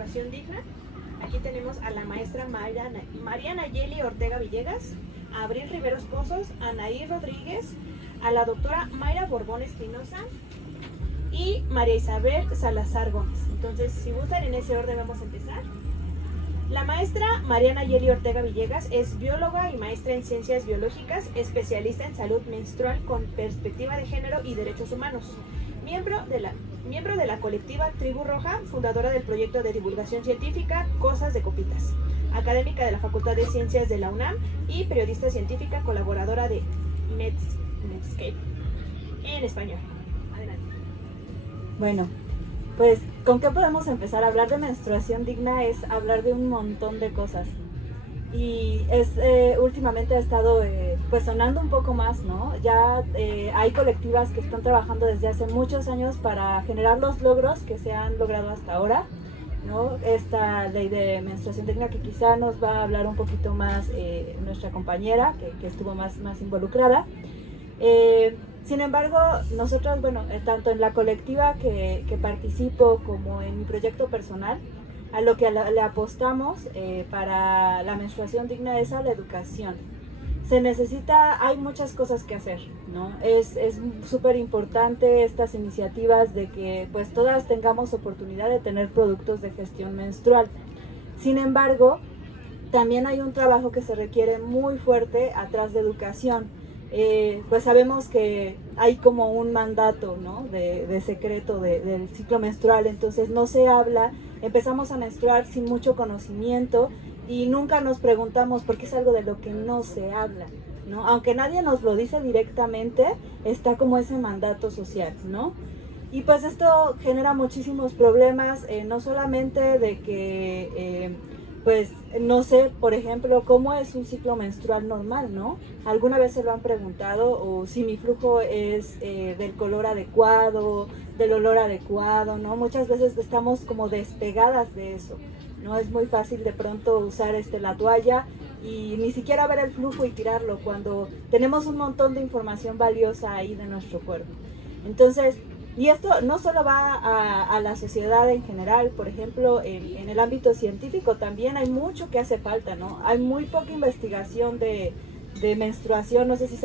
menstruación digna. Aquí tenemos a la maestra María Nayeli Ortega Villegas, a Abril Riveros Pozos, a Anaí Rodríguez, a la doctora Mayra Borbón Espinosa y María Isabel Salazar Gómez. Entonces, si gustan, en ese orden vamos a empezar. La maestra María Nayeli Ortega Villegas es bióloga y maestra en ciencias biológicas, especialista en salud menstrual con perspectiva de género y derechos humanos. Miembro de la colectiva Tribu Roja, fundadora del proyecto de divulgación científica Cosas de Copitas, académica de la Facultad de Ciencias de la UNAM y periodista científica colaboradora de Medscape en español. Adelante. Bueno, pues, ¿con qué podemos empezar? Hablar de menstruación digna es hablar de un montón de cosas. Y últimamente ha estado pues sonando un poco más, ¿no? Ya hay colectivas que están trabajando desde hace muchos años para generar los logros que se han logrado hasta ahora, ¿no? Esta ley de menstruación digna que quizá nos va a hablar un poquito más nuestra compañera que estuvo más involucrada. Sin embargo, nosotros, bueno, tanto en la colectiva que participo como en mi proyecto personal, a lo que le apostamos para la menstruación digna es a la educación. Hay muchas cosas que hacer, ¿no? Es súper importante estas iniciativas de que pues todas tengamos oportunidad de tener productos de gestión menstrual. Sin embargo, también hay un trabajo que se requiere muy fuerte atrás de educación. Pues sabemos que hay como un mandato, ¿no? de secreto del ciclo menstrual, entonces no se habla, empezamos a menstruar sin mucho conocimiento y nunca nos preguntamos por qué es algo de lo que no se habla, ¿no? Aunque nadie nos lo dice directamente, está como ese mandato social, ¿no? Y pues esto genera muchísimos problemas, no solamente de que pues no sé, por ejemplo, cómo es un ciclo menstrual normal, ¿no? ¿Alguna vez se lo han preguntado? O si mi flujo es del color adecuado, del olor adecuado, ¿no? Muchas veces estamos como despegadas de eso, ¿no? Es muy fácil de pronto usar la toalla y ni siquiera ver el flujo y tirarlo cuando tenemos un montón de información valiosa ahí de nuestro cuerpo. Entonces, y esto no solo va a la sociedad en general, por ejemplo, en el ámbito científico también hay mucho que hace falta, ¿no? Hay muy poca investigación de menstruación, no sé si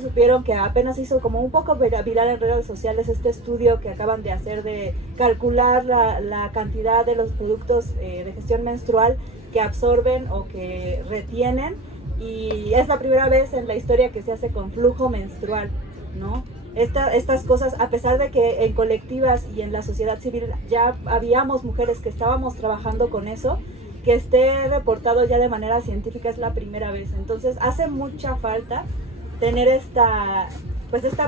supieron que apenas hizo como un poco viral en redes sociales este estudio que acaban de hacer de calcular la cantidad de los productos de gestión menstrual que absorben o que retienen, y es la primera vez en la historia que se hace con flujo menstrual, ¿no? Estas cosas, a pesar de que en colectivas y en la sociedad civil ya habíamos mujeres que estábamos trabajando con eso, que esté reportado ya de manera científica es la primera vez. Entonces hace mucha falta tener esta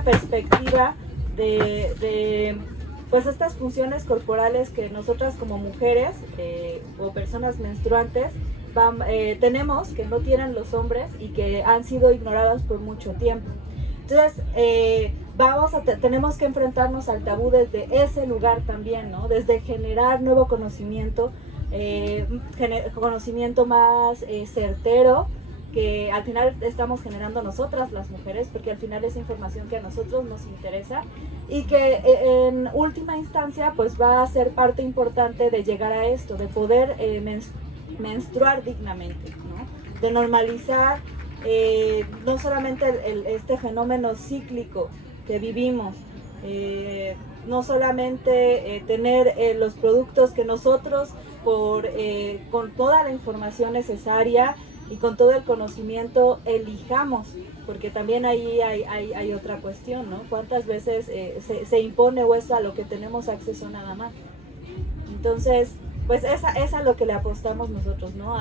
perspectiva de pues estas funciones corporales que nosotras como mujeres o personas menstruantes tenemos, que no tienen los hombres y que han sido ignoradas por mucho tiempo. Entonces, tenemos que enfrentarnos al tabú desde ese lugar también, ¿no? Desde generar nuevo conocimiento, conocimiento más certero, que al final estamos generando nosotras las mujeres, porque al final es información que a nosotros nos interesa y que en última instancia pues va a ser parte importante de llegar a esto, de poder menstruar dignamente, ¿no? De normalizar no solamente este fenómeno cíclico que vivimos, no solamente tener los productos que nosotros con toda la información necesaria y con todo el conocimiento elijamos, porque también ahí hay otra cuestión, ¿no? ¿Cuántas veces se impone o es a lo que tenemos acceso nada más? Entonces, pues es a lo que le apostamos nosotros, ¿no?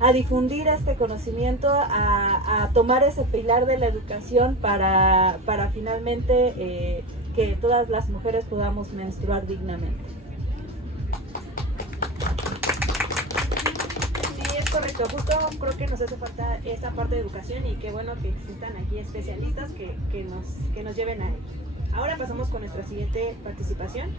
A difundir este conocimiento, a tomar ese pilar de la educación para finalmente que todas las mujeres podamos menstruar dignamente. Sí, es correcto. Justo creo que nos hace falta esta parte de educación y qué bueno que existan aquí especialistas que nos lleven a ello. Ahora pasamos con nuestra siguiente participación.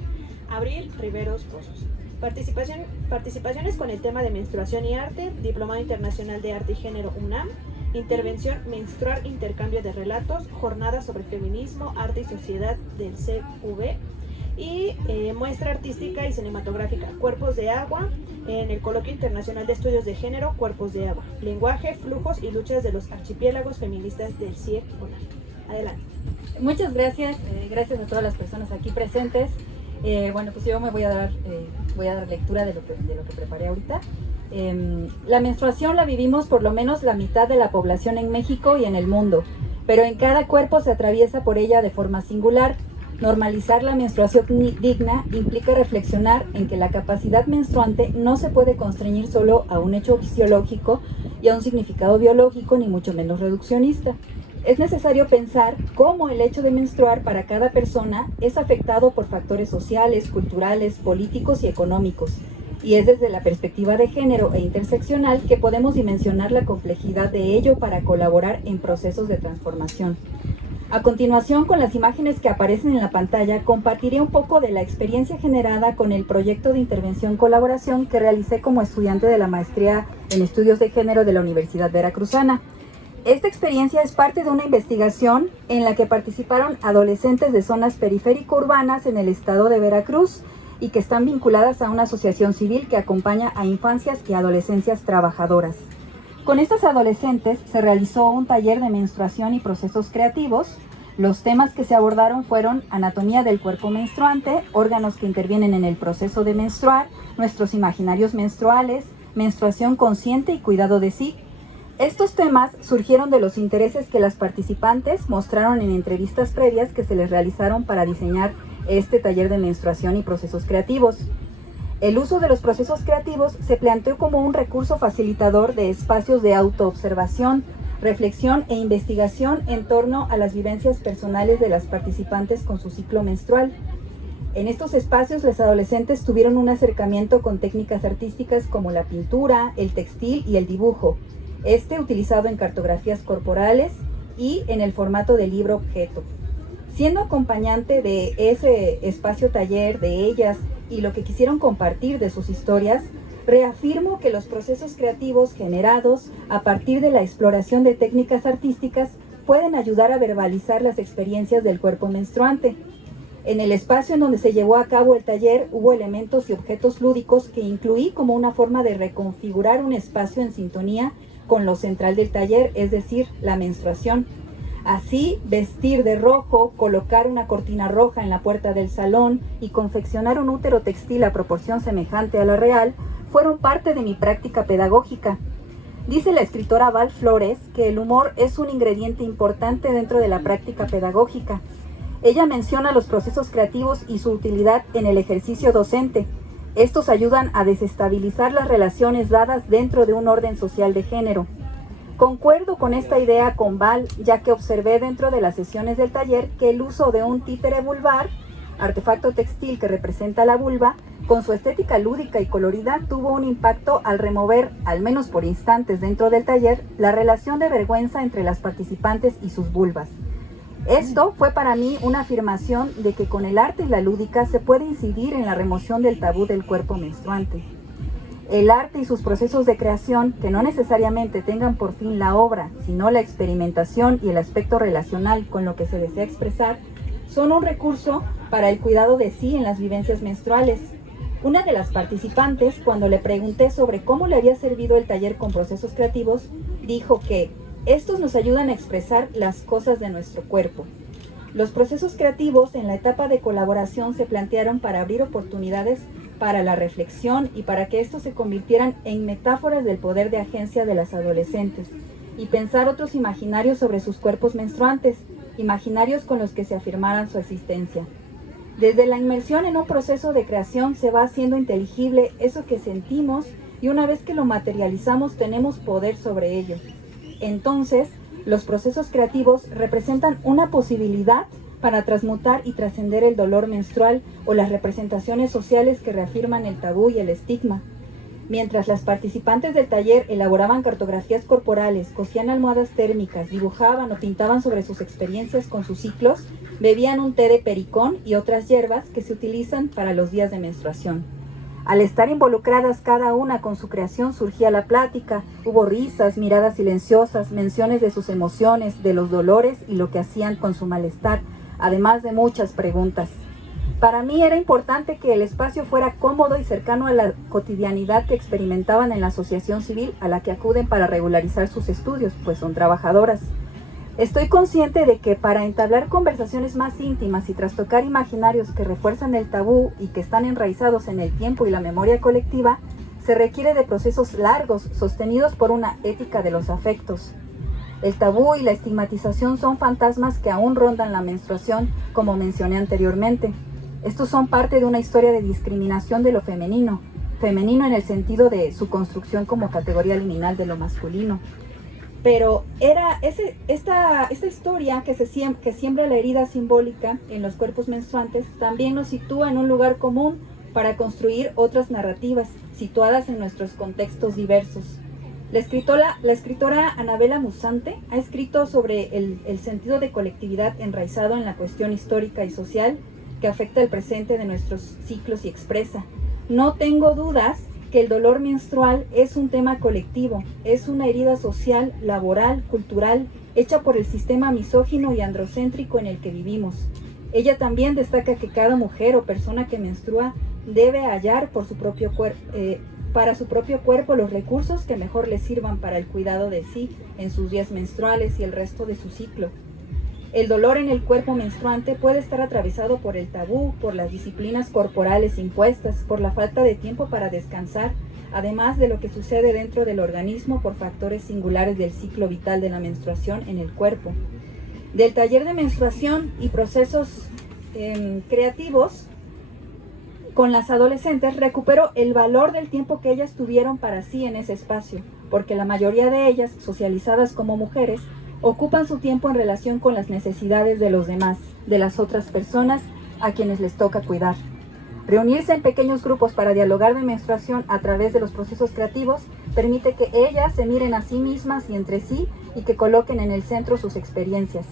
Abril Riveros Pozos. Participaciones con el tema de menstruación y arte, Diplomado Internacional de Arte y Género UNAM, Intervención Menstrual, Intercambio de Relatos, Jornada sobre Feminismo, Arte y Sociedad del CV, y muestra artística y cinematográfica, Cuerpos de Agua, en el Coloquio Internacional de Estudios de Género, Cuerpos de Agua, lenguaje, flujos y luchas de los archipiélagos feministas del CIEP Polar. Adelante. Muchas gracias, gracias a todas las personas aquí presentes. Bueno, pues yo me voy a dar lectura de lo que preparé ahorita. La menstruación la vivimos por lo menos la mitad de la población en México y en el mundo, pero en cada cuerpo se atraviesa por ella de forma singular. Normalizar la menstruación digna implica reflexionar en que la capacidad menstruante no se puede constreñir solo a un hecho fisiológico y a un significado biológico, ni mucho menos reduccionista. Es necesario pensar cómo el hecho de menstruar para cada persona es afectado por factores sociales, culturales, políticos y económicos, y es desde la perspectiva de género e interseccional que podemos dimensionar la complejidad de ello para colaborar en procesos de transformación. A continuación, con las imágenes que aparecen en la pantalla, compartiré un poco de la experiencia generada con el proyecto de intervención-colaboración que realicé como estudiante de la maestría en estudios de género de la Universidad Veracruzana. Esta experiencia es parte de una investigación en la que participaron adolescentes de zonas periférico-urbanas en el estado de Veracruz y que están vinculadas a una asociación civil que acompaña a infancias y adolescencias trabajadoras. Con estas adolescentes se realizó un taller de menstruación y procesos creativos. Los temas que se abordaron fueron anatomía del cuerpo menstruante, órganos que intervienen en el proceso de menstruar, nuestros imaginarios menstruales, menstruación consciente y cuidado de sí. Estos temas surgieron de los intereses que las participantes mostraron en entrevistas previas que se les realizaron para diseñar este taller de menstruación y procesos creativos. El uso de los procesos creativos se planteó como un recurso facilitador de espacios de autoobservación, reflexión e investigación en torno a las vivencias personales de las participantes con su ciclo menstrual. En estos espacios, los adolescentes tuvieron un acercamiento con técnicas artísticas como la pintura, el textil y el dibujo, utilizado en cartografías corporales y en el formato de libro objeto. Siendo acompañante de ese espacio taller de ellas y lo que quisieron compartir de sus historias, reafirmo que los procesos creativos generados a partir de la exploración de técnicas artísticas pueden ayudar a verbalizar las experiencias del cuerpo menstruante. En el espacio en donde se llevó a cabo el taller hubo elementos y objetos lúdicos que incluí como una forma de reconfigurar un espacio en sintonía con lo central del taller, es decir, la menstruación. Así, vestir de rojo, colocar una cortina roja en la puerta del salón y confeccionar un útero textil a proporción semejante a la real fueron parte de mi práctica pedagógica. Dice la escritora Val Flores que el humor es un ingrediente importante dentro de la práctica pedagógica. Ella menciona los procesos creativos y su utilidad en el ejercicio docente. Estos ayudan a desestabilizar las relaciones dadas dentro de un orden social de género. Concuerdo con esta idea con Val, ya que observé dentro de las sesiones del taller que el uso de un títere vulvar, artefacto textil que representa la vulva, con su estética lúdica y colorida, tuvo un impacto al remover, al menos por instantes dentro del taller, la relación de vergüenza entre las participantes y sus vulvas. Esto fue para mí una afirmación de que con el arte y la lúdica se puede incidir en la remoción del tabú del cuerpo menstruante. El arte y sus procesos de creación, que no necesariamente tengan por fin la obra, sino la experimentación y el aspecto relacional con lo que se desea expresar, son un recurso para el cuidado de sí en las vivencias menstruales. Una de las participantes, cuando le pregunté sobre cómo le había servido el taller con procesos creativos, dijo que estos nos ayudan a expresar las cosas de nuestro cuerpo. Los procesos creativos en la etapa de colaboración se plantearon para abrir oportunidades para la reflexión y para que estos se convirtieran en metáforas del poder de agencia de las adolescentes y pensar otros imaginarios sobre sus cuerpos menstruantes, imaginarios con los que se afirmaran su existencia. Desde la inmersión en un proceso de creación se va haciendo inteligible eso que sentimos y una vez que lo materializamos tenemos poder sobre ello. Entonces, los procesos creativos representan una posibilidad para transmutar y trascender el dolor menstrual o las representaciones sociales que reafirman el tabú y el estigma. Mientras las participantes del taller elaboraban cartografías corporales, cosían almohadas térmicas, dibujaban o pintaban sobre sus experiencias con sus ciclos, bebían un té de pericón y otras hierbas que se utilizan para los días de menstruación. Al estar involucradas cada una con su creación surgía la plática, hubo risas, miradas silenciosas, menciones de sus emociones, de los dolores y lo que hacían con su malestar, además de muchas preguntas. Para mí era importante que el espacio fuera cómodo y cercano a la cotidianidad que experimentaban en la asociación civil a la que acuden para regularizar sus estudios, pues son trabajadoras. Estoy consciente de que para entablar conversaciones más íntimas y trastocar imaginarios que refuerzan el tabú y que están enraizados en el tiempo y la memoria colectiva, se requiere de procesos largos, sostenidos por una ética de los afectos. El tabú y la estigmatización son fantasmas que aún rondan la menstruación, como mencioné anteriormente. Estos son parte de una historia de discriminación de lo femenino, femenino en el sentido de su construcción como categoría liminal de lo masculino. Pero era esta historia que siembra la herida simbólica en los cuerpos menstruantes también nos sitúa en un lugar común para construir otras narrativas situadas en nuestros contextos diversos. La escritora Anabela Musante ha escrito sobre el sentido de colectividad enraizado en la cuestión histórica y social que afecta el presente de nuestros ciclos y expresa: no tengo dudas que el dolor menstrual es un tema colectivo, es una herida social, laboral, cultural, hecha por el sistema misógino y androcéntrico en el que vivimos. Ella también destaca que cada mujer o persona que menstrua debe hallar para su propio cuerpo los recursos que mejor le sirvan para el cuidado de sí en sus días menstruales y el resto de su ciclo. El dolor en el cuerpo menstruante puede estar atravesado por el tabú, por las disciplinas corporales impuestas, por la falta de tiempo para descansar, además de lo que sucede dentro del organismo por factores singulares del ciclo vital de la menstruación en el cuerpo. Del taller de menstruación y procesos creativos con las adolescentes, recupero el valor del tiempo que ellas tuvieron para sí en ese espacio, porque la mayoría de ellas, socializadas como mujeres, ocupan su tiempo en relación con las necesidades de los demás, de las otras personas a quienes les toca cuidar. Reunirse en pequeños grupos para dialogar de menstruación a través de los procesos creativos permite que ellas se miren a sí mismas y entre sí y que coloquen en el centro sus experiencias.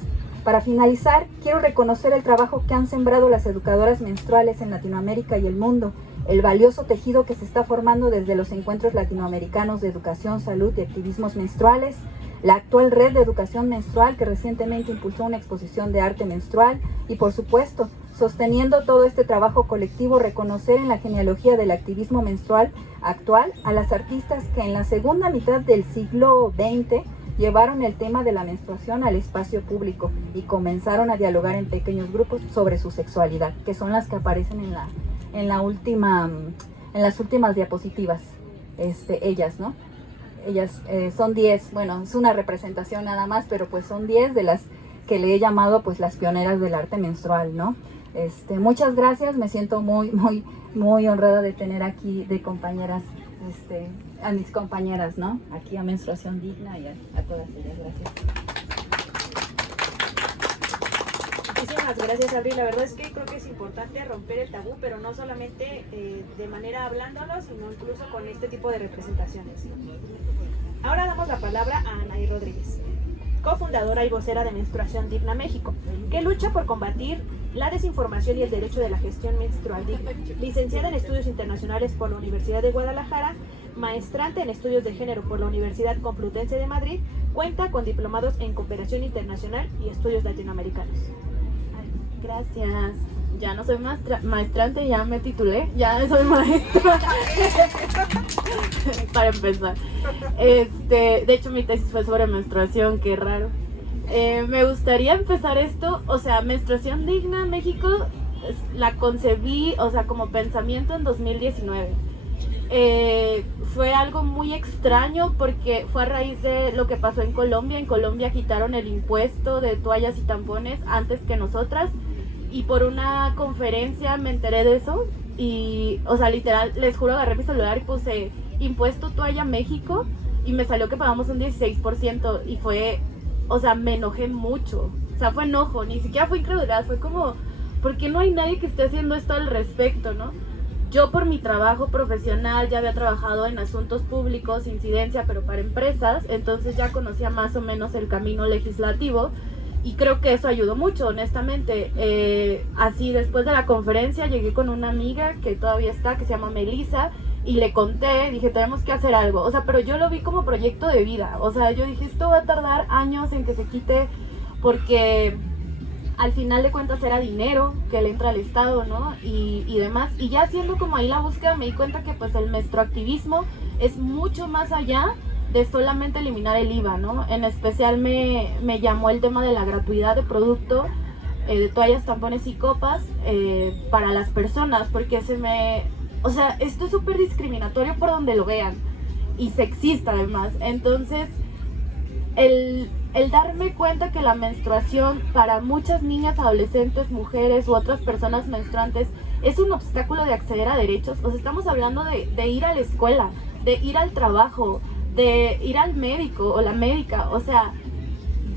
Para finalizar, quiero reconocer el trabajo que han sembrado las educadoras menstruales en Latinoamérica y el mundo, el valioso tejido que se está formando desde los encuentros latinoamericanos de educación, salud y activismos menstruales, la actual red de educación menstrual que recientemente impulsó una exposición de arte menstrual y, por supuesto, sosteniendo todo este trabajo colectivo, reconocer en la genealogía del activismo menstrual actual a las artistas que en la segunda mitad del siglo XX llevaron el tema de la menstruación al espacio público y comenzaron a dialogar en pequeños grupos sobre su sexualidad, que son las que aparecen en las últimas diapositivas, ellas, ¿no? Ellas son 10, bueno, es una representación nada más, pero pues son 10 de las que le he llamado pues las pioneras del arte menstrual, ¿no? Muchas gracias, me siento muy honrada de tener aquí de compañeras, a mis compañeras, ¿no? Aquí a Menstruación Digna y a todas ellas, gracias. Muchísimas gracias, Abril. La verdad es que creo que es importante romper el tabú, pero no solamente de manera hablándolo, sino incluso con este tipo de representaciones. Ahora damos la palabra a Anaí Rodríguez, cofundadora y vocera de Menstruación Digna México, que lucha por combatir la desinformación y el derecho de la gestión menstrual digna. Licenciada en Estudios Internacionales por la Universidad de Guadalajara, maestrante en Estudios de Género por la Universidad Complutense de Madrid, cuenta con diplomados en Cooperación Internacional y Estudios Latinoamericanos. Gracias. Ya no soy maestrante, ya me titulé, ya soy maestra. Para empezar. De hecho, mi tesis fue sobre menstruación, qué raro. Me gustaría empezar esto, o sea, Menstruación Digna México, la concebí, o sea, como pensamiento en 2019. Fue algo muy extraño porque fue a raíz de lo que pasó en Colombia. En Colombia quitaron el impuesto de toallas y tampones antes que nosotras. Y por una conferencia me enteré de eso y, o sea, literal, les juro, agarré mi celular y puse impuesto toalla México y me salió que pagamos un 16% y fue, o sea, me enojé mucho. O sea, fue enojo, ni siquiera fue incredulidad, fue como, ¿por qué no hay nadie que esté haciendo esto al respecto, no? Yo por mi trabajo profesional ya había trabajado en asuntos públicos, incidencia, pero para empresas, entonces ya conocía más o menos el camino legislativo. Y creo que eso ayudó mucho, honestamente. Así después de la conferencia llegué con una amiga que todavía está, que se llama Melissa, y le conté, dije, tenemos que hacer algo. O sea, pero yo lo vi como proyecto de vida. O sea, yo dije, esto va a tardar años en que se quite, porque al final de cuentas era dinero que le entra al Estado, ¿no? Y demás. Y ya haciendo como ahí la búsqueda me di cuenta que pues el menstruactivismo es mucho más allá de solamente eliminar el IVA, ¿no? En especial me llamó el tema de la gratuidad de producto, de toallas, tampones y copas para las personas, porque o sea, esto es súper discriminatorio por donde lo vean y sexista además. Entonces, el darme cuenta que la menstruación para muchas niñas, adolescentes, mujeres u otras personas menstruantes es un obstáculo de acceder a derechos. O sea, estamos hablando de ir a la escuela, de ir al trabajo, de ir al médico o la médica. O sea,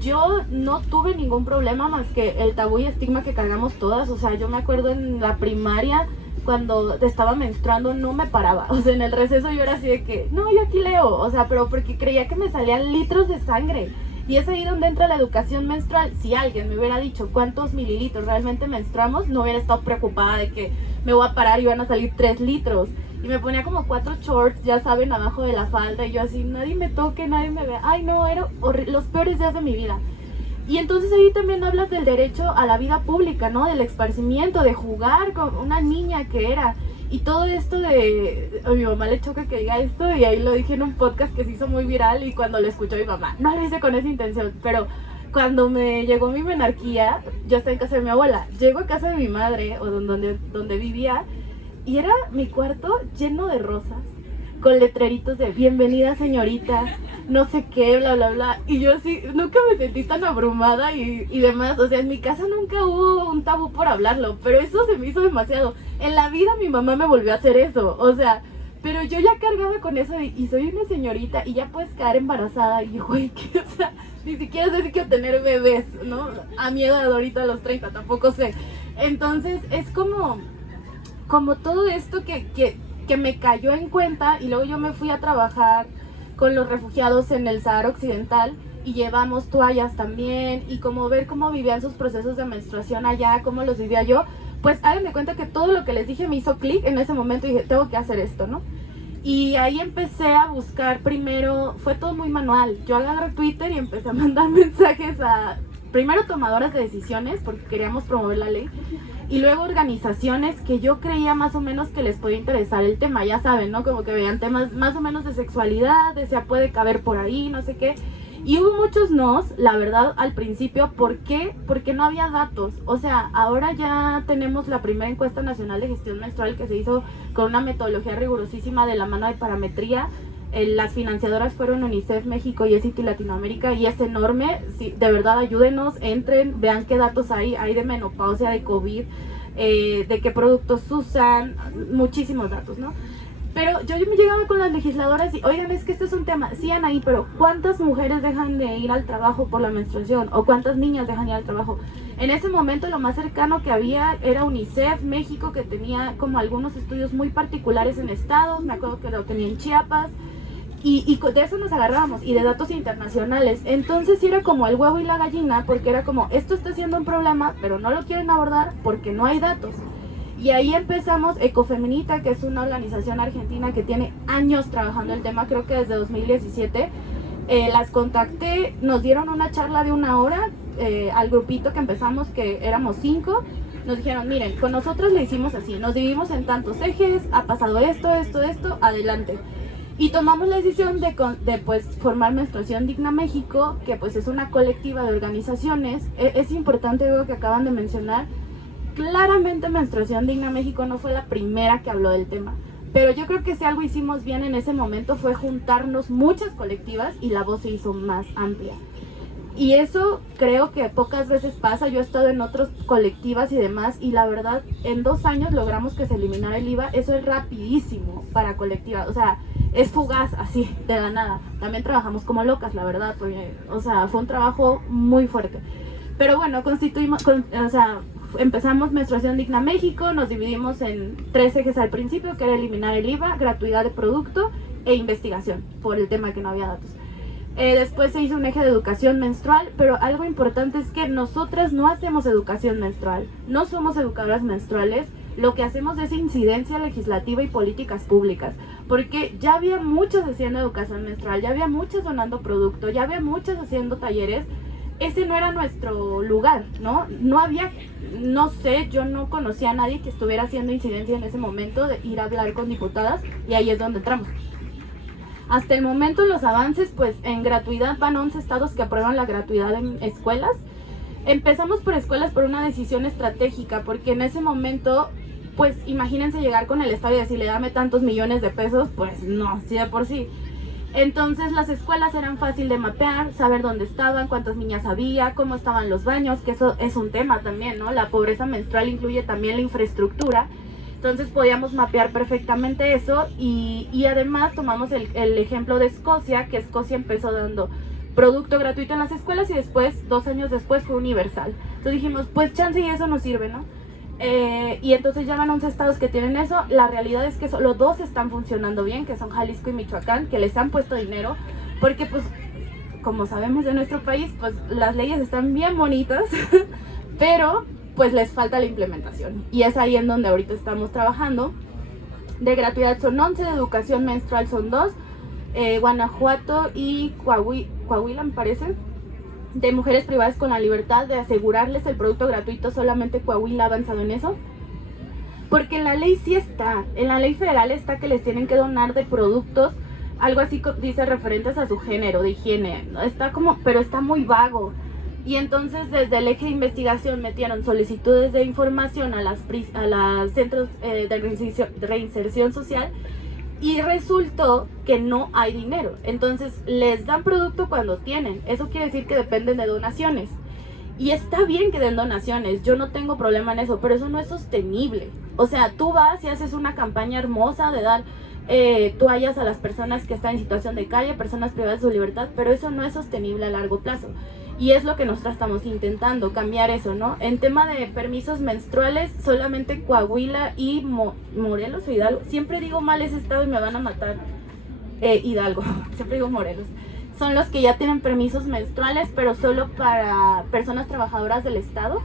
yo no tuve ningún problema más que el tabú y estigma que cargamos todas. O sea, yo me acuerdo en la primaria, cuando estaba menstruando, no me paraba. O sea, en el receso yo era así de que, no, yo aquí leo. O sea, pero porque creía que me salían litros de sangre. Y es ahí donde entra la educación menstrual. Si alguien me hubiera dicho cuántos mililitros realmente menstruamos, no hubiera estado preocupada de que me voy a parar y van a salir 3 litros. Y me ponía como 4 shorts, ya saben, abajo de la falda. Y yo así, nadie me toque, nadie me vea. Ay, no, eran los peores días de mi vida. Y entonces ahí también hablas del derecho a la vida pública, ¿no? Del esparcimiento, de jugar con una niña que era. Y todo esto de... A mi mamá le choca que diga esto, y ahí lo dije en un podcast que se hizo muy viral, y cuando lo escuchó mi mamá, no lo hice con esa intención, pero cuando me llegó mi menarquía, yo estaba en casa de mi abuela, llego a casa de mi madre, o donde vivía, y era mi cuarto lleno de rosas, con letreritos de bienvenida señorita, no sé qué, bla, bla, bla. Y yo así, nunca me sentí tan abrumada y demás. O sea, en mi casa nunca hubo un tabú por hablarlo, pero eso se me hizo demasiado. En la vida mi mamá me volvió a hacer eso, o sea, pero yo ya cargaba con eso y soy una señorita y ya puedes caer embarazada. Y yo, güey, o sea, ni siquiera sé si quiero tener bebés, ¿no? A mi edad ahorita a los 30, tampoco sé. Entonces, es como todo esto que me cayó en cuenta, y luego yo me fui a trabajar con los refugiados en el Sahara Occidental y llevamos toallas también, y como ver cómo vivían sus procesos de menstruación allá, cómo los vivía yo, pues háganme cuenta que todo lo que les dije me hizo clic en ese momento y dije, tengo que hacer esto, ¿no? Y ahí empecé a buscar primero, fue todo muy manual, yo agarré Twitter y empecé a mandar mensajes a, primero tomadoras de decisiones, porque queríamos promover la ley, y luego organizaciones que yo creía más o menos que les podía interesar el tema, ya saben, ¿no? Como que veían temas más o menos de sexualidad, decía puede caber por ahí, no sé qué. Y hubo muchos nos, la verdad, al principio. ¿Por qué? Porque no había datos. O sea, ahora ya tenemos la primera encuesta nacional de gestión menstrual que se hizo con una metodología rigurosísima de la mano de parametría. Las financiadoras fueron UNICEF México y ESIT Latinoamérica, y es enorme. Sí, de verdad, ayúdenos, entren, vean qué datos hay de menopausia, de COVID, de qué productos usan, muchísimos datos, ¿no? Pero yo me llegaba con las legisladoras y, oigan, es que este es un tema, sí, Anaí, pero ¿cuántas mujeres dejan de ir al trabajo por la menstruación? ¿O cuántas niñas dejan de ir al trabajo? En ese momento lo más cercano que había era UNICEF México, que tenía como algunos estudios muy particulares en estados, me acuerdo que lo tenía en Chiapas, y de eso nos agarrábamos, y de datos internacionales. Entonces sí era como el huevo y la gallina, porque era como, esto está siendo un problema, pero no lo quieren abordar porque no hay datos. Y ahí empezamos Ecofeminita, que es una organización argentina que tiene años trabajando el tema, creo que desde 2017. Las contacté, nos dieron una charla de 1 hora al grupito que empezamos, que éramos 5. Nos dijeron, miren, con nosotros le hicimos así, nos dividimos en tantos ejes, ha pasado esto, adelante. Y tomamos la decisión de pues formar Menstruación Digna México, que pues es una colectiva de organizaciones. Es importante algo que acaban de mencionar. Claramente Menstruación Digna México no fue la primera que habló del tema, pero yo creo que si algo hicimos bien en ese momento fue juntarnos muchas colectivas y la voz se hizo más amplia. Y eso creo que pocas veces pasa. Yo he estado en otras colectivas y demás, y la verdad, en 2 años logramos que se eliminara el IVA. Eso es rapidísimo para colectivas, o sea, es fugaz, así, de la nada. También trabajamos como locas, la verdad, porque, o sea, fue un trabajo muy fuerte. Pero bueno, empezamos Menstruación Digna México, nos dividimos en 3 ejes al principio, que era eliminar el IVA, gratuidad de producto e investigación, por el tema que no había datos. Después se hizo un eje de educación menstrual, pero algo importante es que nosotras no hacemos educación menstrual, no somos educadoras menstruales. Lo que hacemos es incidencia legislativa y políticas públicas, porque ya había muchas haciendo educación menstrual, ya había muchas donando producto, ya había muchas haciendo talleres, ese no era nuestro lugar, ¿no? No había, no sé, yo no conocía a nadie que estuviera haciendo incidencia en ese momento de ir a hablar con diputadas, y ahí es donde entramos. Hasta el momento los avances, pues en gratuidad van 11 estados que aprueban la gratuidad en escuelas. Empezamos por escuelas por una decisión estratégica, porque en ese momento, pues imagínense llegar con el estado y decirle dame tantos millones de pesos, pues no, sí de por sí. Entonces las escuelas eran fácil de mapear, saber dónde estaban, cuántas niñas había, cómo estaban los baños, que eso es un tema también, ¿no? La pobreza menstrual incluye también la infraestructura, entonces podíamos mapear perfectamente eso, y además tomamos el ejemplo de Escocia, que Escocia empezó dando producto gratuito en las escuelas y después, 2 años después, fue universal. Entonces dijimos, pues chance y eso nos sirve, ¿no? Y entonces ya van 11 estados que tienen eso. La realidad es que solo 2 están funcionando bien, que son Jalisco y Michoacán, que les han puesto dinero, porque pues, como sabemos de nuestro país, pues las leyes están bien bonitas, pero pues les falta la implementación. Y es ahí en donde ahorita estamos trabajando. De gratuidad son 11, de educación menstrual son 2, Guanajuato y Coahuila me parece. De mujeres privadas con la libertad de asegurarles el producto gratuito, solamente Coahuila ha avanzado en eso. Porque en la ley sí está, en la ley federal está que les tienen que donar de productos, algo así dice referentes a su género, de higiene, está como, pero está muy vago. Y entonces desde el eje de investigación metieron solicitudes de información a las centros de reinserción social, y resultó que no hay dinero. Entonces les dan producto cuando tienen. Eso quiere decir que dependen de donaciones. Y está bien que den donaciones, yo no tengo problema en eso, pero eso no es sostenible. O sea, tú vas y haces una campaña hermosa de dar toallas a las personas que están en situación de calle, personas privadas de su libertad, pero eso no es sostenible a largo plazo. Y es lo que nosotros estamos intentando, cambiar eso, ¿no? En tema de permisos menstruales, solamente Coahuila y Morelos o Hidalgo. Siempre digo mal ese estado y me van a matar. Hidalgo, siempre digo Morelos. Son los que ya tienen permisos menstruales, pero solo para personas trabajadoras del estado,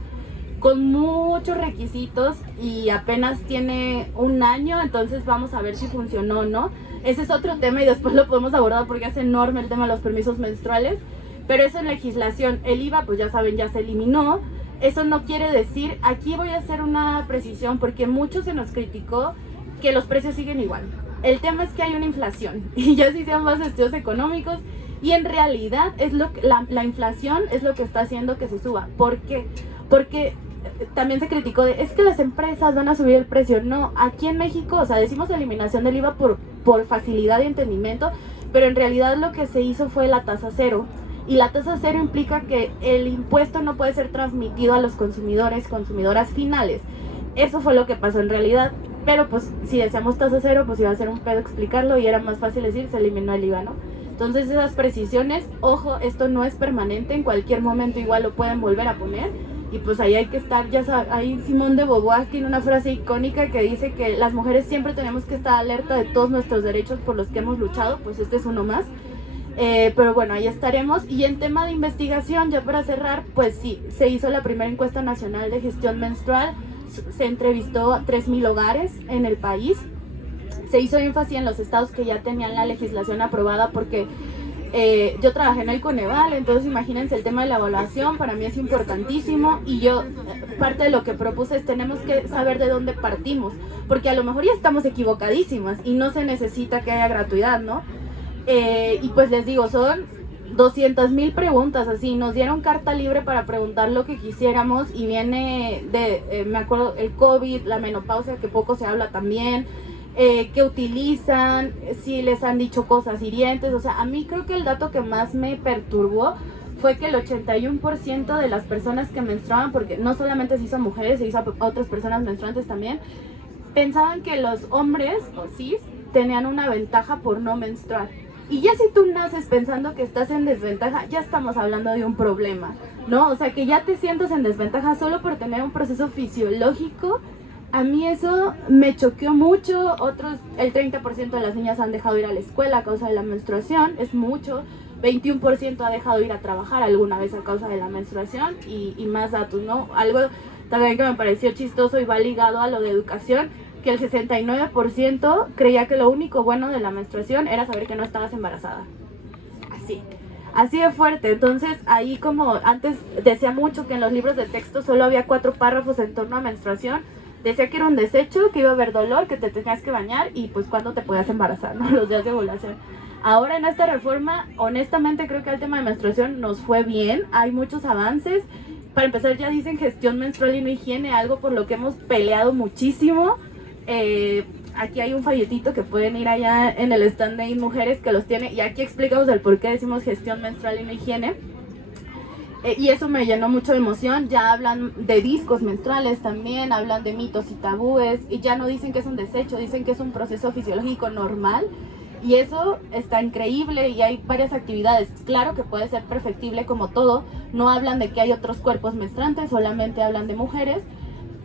con muchos requisitos, y apenas tiene 1 año, entonces vamos a ver si funcionó o no. Ese es otro tema y después lo podemos abordar porque es enorme el tema de los permisos menstruales. Pero eso en legislación, el IVA, pues ya saben, ya se eliminó. Eso no quiere decir, aquí voy a hacer una precisión, porque mucho se nos criticó que los precios siguen igual. El tema es que hay una inflación, y ya se hicieron más estudios económicos, y en realidad es la inflación es lo que está haciendo que se suba. ¿Por qué? Porque también se criticó es que las empresas van a subir el precio. No, aquí en México, o sea, decimos eliminación del IVA por facilidad de entendimiento, pero en realidad lo que se hizo fue la tasa cero. Y la tasa cero implica que el impuesto no puede ser transmitido a los consumidoras finales. Eso fue lo que pasó en realidad. Pero pues si decíamos tasa cero, pues iba a ser un pedo explicarlo, y era más fácil decir, se eliminó el IVA, ¿no? Entonces esas precisiones, ojo, esto no es permanente, en cualquier momento igual lo pueden volver a poner. Y pues ahí hay que estar, ya sabes, ahí Simone de Beauvoir tiene una frase icónica que dice que las mujeres siempre tenemos que estar alerta de todos nuestros derechos por los que hemos luchado, pues este es uno más. Pero bueno, ahí estaremos. Y en tema de investigación, ya para cerrar, pues sí, se hizo la primera encuesta nacional de gestión menstrual, se entrevistó a 3,000 hogares en el país, se hizo énfasis en los estados que ya tenían la legislación aprobada, porque yo trabajé en el Coneval, entonces imagínense el tema de la evaluación, para mí es importantísimo, y yo, parte de lo que propuse es tenemos que saber de dónde partimos, porque a lo mejor ya estamos equivocadísimas y no se necesita que haya gratuidad, ¿no? Y pues les digo, son 200,000 preguntas, así, nos dieron carta libre para preguntar lo que quisiéramos, y viene me acuerdo, el COVID, la menopausia, que poco se habla también, qué utilizan, si les han dicho cosas hirientes. O sea, a mí creo que el dato que más me perturbó fue que el 81% de las personas que menstruaban, porque no solamente se hizo a mujeres, se hizo a otras personas menstruantes también, pensaban que los hombres o cis tenían una ventaja por no menstruar. Y ya si tú naces pensando que estás en desventaja, ya estamos hablando de un problema, ¿no? O sea, que ya te sientas en desventaja solo por tener un proceso fisiológico. A mí eso me choqueó mucho. El 30% de las niñas han dejado ir a la escuela a causa de la menstruación, es mucho. 21% ha dejado ir a trabajar alguna vez a causa de la menstruación, y más datos, ¿no? Algo también que me pareció chistoso y va ligado a lo de educación, que el 69% creía que lo único bueno de la menstruación era saber que no estabas embarazada. Así. así de fuerte. Entonces ahí, como antes decía mucho que en los libros de texto solo había 4 párrafos en torno a menstruación, decía que era un desecho, que iba a haber dolor, que te tenías que bañar y pues cuándo te podías embarazar, ¿no? Los días de ovulación. Ahora en esta reforma, honestamente creo que el tema de menstruación nos fue bien, hay muchos avances. Para empezar, ya dicen gestión menstrual y no higiene, algo por lo que hemos peleado muchísimo. Aquí hay un folletito que pueden ir allá en el stand de Mujeres que los tiene, y aquí explicamos el por qué decimos gestión menstrual y no higiene. Y eso me llenó mucho de emoción. Ya hablan de discos menstruales también, hablan de mitos y tabúes, y ya no dicen que es un desecho, dicen que es un proceso fisiológico normal. Y eso está increíble, y hay varias actividades. Claro que puede ser perfectible como todo, no hablan de que hay otros cuerpos menstruantes, solamente hablan de mujeres,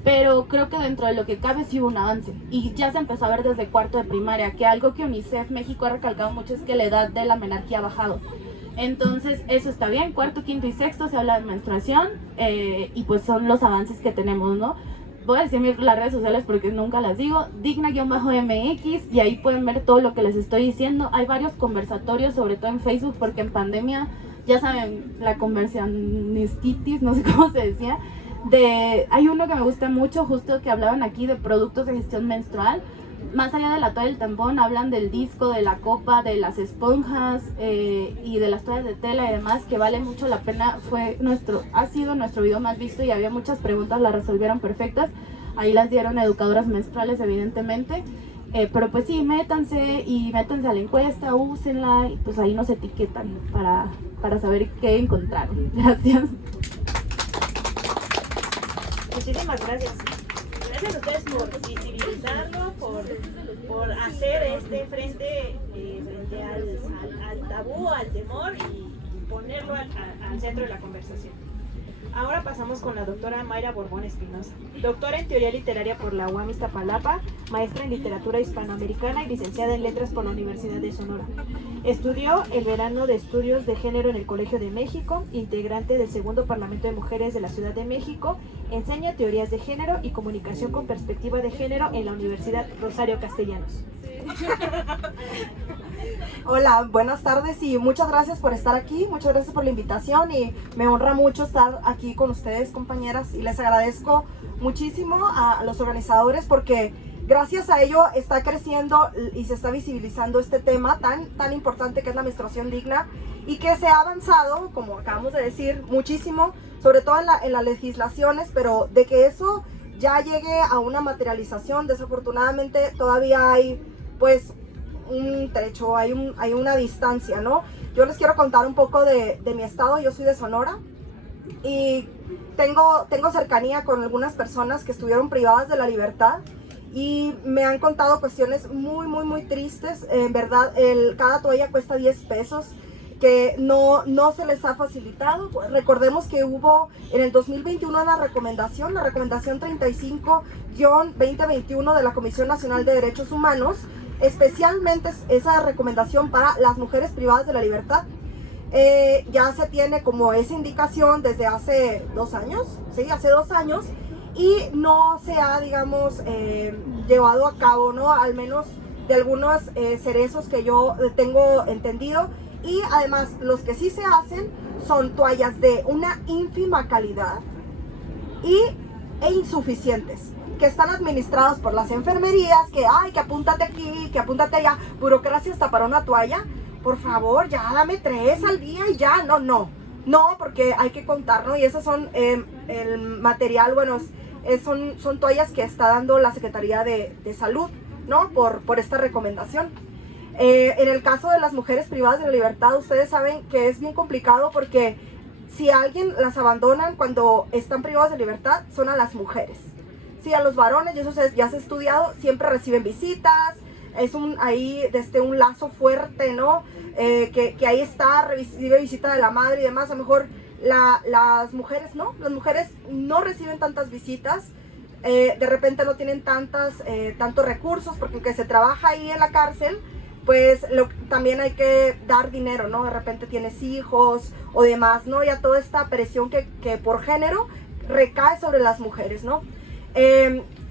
pero creo que dentro de lo que cabe sí hubo un avance. Y ya se empezó a ver desde cuarto de primaria, que algo que UNICEF México ha recalcado mucho es que la edad de la menarquía ha bajado. Entonces eso está bien, cuarto, quinto y sexto se habla de menstruación, y pues son los avances que tenemos, ¿no? Voy a decir las redes sociales porque nunca las digo, digna-mx, y ahí pueden ver todo lo que les estoy diciendo. Hay varios conversatorios, sobre todo en Facebook, porque en pandemia, ya saben, la conversionistitis, no sé cómo se decía, hay uno que me gusta mucho, justo que hablaban aquí de productos de gestión menstrual. Más allá de la toalla del tampón, hablan del disco, de la copa, de las esponjas, y de las toallas de tela y demás, que vale mucho la pena. Ha sido nuestro video más visto y había muchas preguntas, las resolvieron perfectas. Ahí las dieron educadoras menstruales, evidentemente. Pero pues sí, métanse a la encuesta, úsenla, y pues ahí nos etiquetan para saber qué encontraron. Gracias. Muchísimas gracias. Gracias a ustedes por visibilizarlo, por hacer este frente al tabú, al temor, y ponerlo al centro de la conversación. Ahora pasamos con la doctora Mayra Borbón Espinosa, doctora en Teoría Literaria por la UAM Iztapalapa, maestra en Literatura Hispanoamericana y licenciada en Letras por la Universidad de Sonora. Estudió el verano de Estudios de Género en el Colegio de México, integrante del Segundo Parlamento de Mujeres de la Ciudad de México, enseña Teorías de Género y Comunicación con Perspectiva de Género en la Universidad Rosario Castellanos. Hola, buenas tardes y muchas gracias por estar aquí, muchas gracias por la invitación, y me honra mucho estar aquí con ustedes, compañeras, y les agradezco muchísimo a los organizadores porque gracias a ello está creciendo y se está visibilizando este tema tan importante que es la menstruación digna, y que se ha avanzado, como acabamos de decir, muchísimo, sobre todo en las legislaciones, pero de que eso ya llegue a una materialización, desafortunadamente todavía hay pues un trecho, hay una distancia, ¿no? Yo les quiero contar un poco de mi estado. Yo soy de Sonora y tengo cercanía con algunas personas que estuvieron privadas de la libertad y me han contado cuestiones muy tristes. En verdad, cada toalla cuesta 10 pesos, que no se les ha facilitado. Recordemos que hubo en el 2021 la recomendación 35-2021 de la Comisión Nacional de Derechos Humanos, especialmente esa recomendación para las mujeres privadas de la libertad. Ya se tiene como esa indicación desde hace 2 años, sí, hace 2 años, y no se ha, digamos, llevado a cabo, ¿no? Al menos de algunos cerezos que yo tengo entendido. Y además, los que sí se hacen son toallas de una ínfima calidad e insuficientes, que están administrados por las enfermerías, que apúntate aquí, que apúntate allá, burocracia hasta para una toalla. Por favor, ya dame 3 al día y ya. No, porque hay que contar, ¿no? Y esos son el material, bueno, son toallas que está dando la Secretaría de Salud, ¿no? Por esta recomendación. En el caso de las mujeres privadas de la libertad, ustedes saben que es bien complicado porque si a alguien las abandonan cuando están privadas de libertad, son a las mujeres. Sí, a los varones, y eso ya se ha estudiado, siempre reciben visitas, es un lazo fuerte, ¿no? Que ahí está, recibe visita de la madre y demás. A lo mejor las mujeres no reciben tantas visitas, de repente no tienen tantos recursos, porque aunque se trabaja ahí en la cárcel, pues también hay que dar dinero, ¿no? De repente tienes hijos o demás, ¿no? Ya toda esta presión que por género recae sobre las mujeres, ¿no?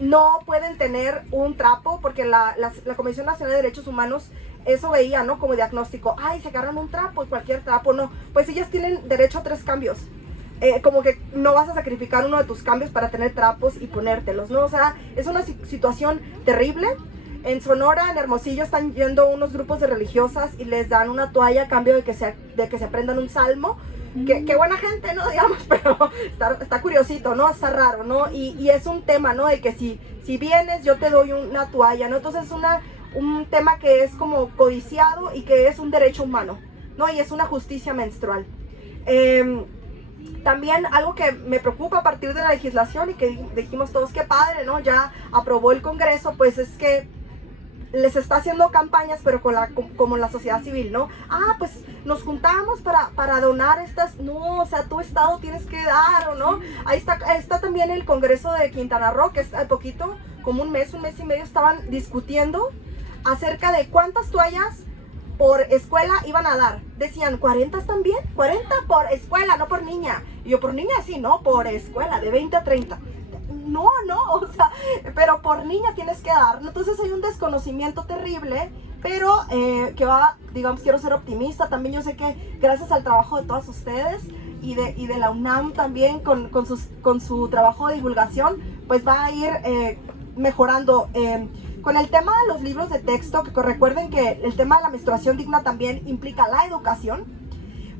no pueden tener un trapo, porque la Comisión Nacional de Derechos Humanos eso veía, ¿no? Como diagnóstico, ay, se agarran un trapo, cualquier trapo, no. Pues ellas tienen derecho a 3 cambios. Como que no vas a sacrificar uno de tus cambios para tener trapos y ponértelos, ¿no? O sea, es una situación terrible. En Sonora, en Hermosillo, están yendo unos grupos de religiosas y les dan una toalla a cambio de que se aprendan un salmo. Qué buena gente, ¿no? Digamos, pero está curiosito, ¿no? Está raro, ¿no? Y es un tema, ¿no? De que si vienes, yo te doy una toalla, ¿no? Entonces es un tema que es como codiciado y que es un derecho humano, ¿no? Y es una justicia menstrual. También algo que me preocupa a partir de la legislación y que dijimos todos, qué padre, ¿no? Ya aprobó el Congreso, pues es que les está haciendo campañas, pero como la sociedad civil, ¿no? Ah, pues nos juntamos para donar estas, no, o sea, tu estado tienes que dar, ¿o no? Ahí está también el Congreso de Quintana Roo, que es hace poquito, como un mes y medio, estaban discutiendo acerca de cuántas toallas por escuela iban a dar. Decían, 40 también, 40 por escuela, no por niña. Y yo, por niña sí, no, por escuela, de 20 a 30. No, o sea, pero por niña tienes que dar. Entonces hay un desconocimiento terrible, pero que va, digamos, quiero ser optimista. También yo sé que gracias al trabajo de todas ustedes y de la UNAM también con su trabajo de divulgación, pues va a ir mejorando. Con el tema de los libros de texto, que recuerden que el tema de la menstruación digna también implica la educación,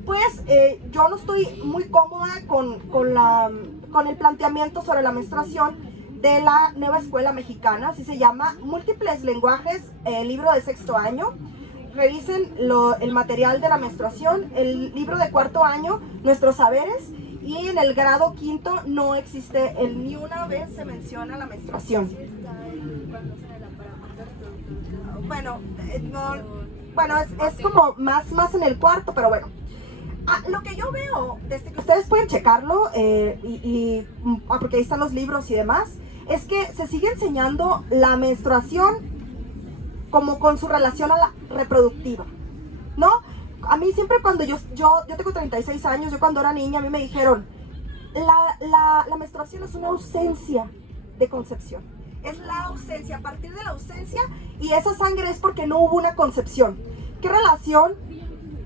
pues yo no estoy muy cómoda con el planteamiento sobre la menstruación de la nueva escuela mexicana, así se llama, Múltiples Lenguajes, libro de 6º año. Revisen el material de la menstruación, el libro de 4º año, Nuestros Saberes, y en el grado 5º no existe, ni una vez se menciona la menstruación. Bueno, es como más en el 4º, pero bueno. Lo que yo veo, desde que ustedes pueden checarlo, porque ahí están los libros y demás, es que se sigue enseñando la menstruación como con su relación a la reproductiva, ¿no? A mí siempre cuando yo tengo 36 años, yo cuando era niña, a mí me dijeron, la menstruación es una ausencia de concepción. Es la ausencia, a partir de la ausencia, y esa sangre es porque no hubo una concepción. ¿Qué relación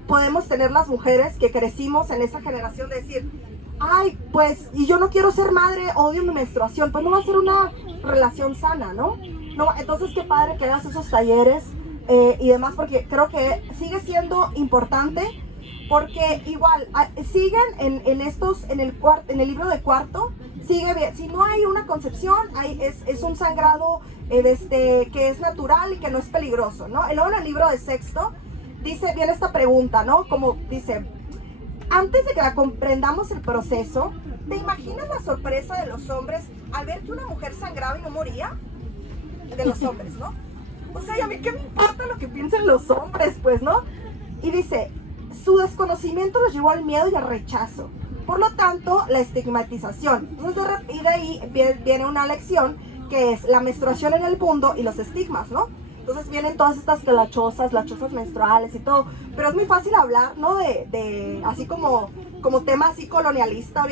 podemos tener las mujeres que crecimos en esa generación de decir, ay, pues, y yo no quiero ser madre, odio mi menstruación? Pues no va a ser una relación sana, ¿no? Entonces qué padre que hagas esos talleres y demás, porque creo que sigue siendo importante, porque igual siguen en el libro de 4º, sigue bien, si no hay una concepción, es un sangrado que es natural y que no es peligroso, ¿no? Y luego en el libro de 6º viene esta pregunta, ¿no? Como dice, antes de que comprendamos el proceso, ¿te imaginas la sorpresa de los hombres al ver que una mujer sangraba y no moría? De los hombres, ¿no? O sea, ¿y a mí qué me importa lo que piensen los hombres, pues, ¿no? Y dice, su desconocimiento los llevó al miedo y al rechazo. Por lo tanto, la estigmatización. Entonces, y de ahí viene una lección que es la menstruación en el mundo y los estigmas, ¿no? Entonces vienen todas estas las chozas menstruales y todo. Pero es muy fácil hablar, ¿no? De así como tema así colonialista,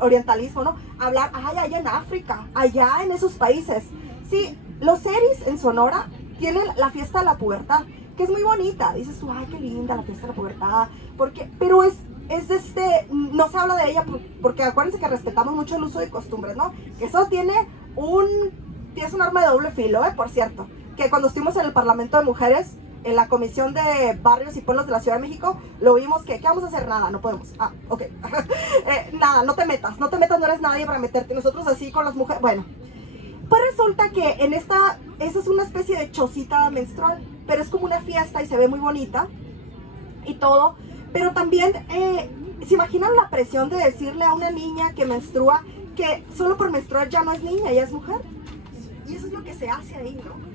orientalismo, ¿no? Hablar, allá en África, allá en esos países. Sí, los Eris en Sonora tienen la fiesta de la pubertad, que es muy bonita. Dices tú, ay, qué linda la fiesta de la pubertad. Pero no se habla de ella porque acuérdense que respetamos mucho el uso de costumbres, ¿no? Que eso tiene un arma de doble filo, por cierto. Que cuando estuvimos en el Parlamento de Mujeres, en la Comisión de Barrios y Pueblos de la Ciudad de México, lo vimos que, ¿qué vamos a hacer? Nada, no podemos. Ok. Nada, no te metas, no eres nadie para meterte. Nosotros así con las mujeres, bueno. Pues resulta que esa es una especie de chocita menstrual, pero es como una fiesta y se ve muy bonita y todo. Pero también, ¿se imaginan la presión de decirle a una niña que menstrua que solo por menstruar ya no es niña, ya es mujer? Y eso es lo que se hace ahí, ¿no?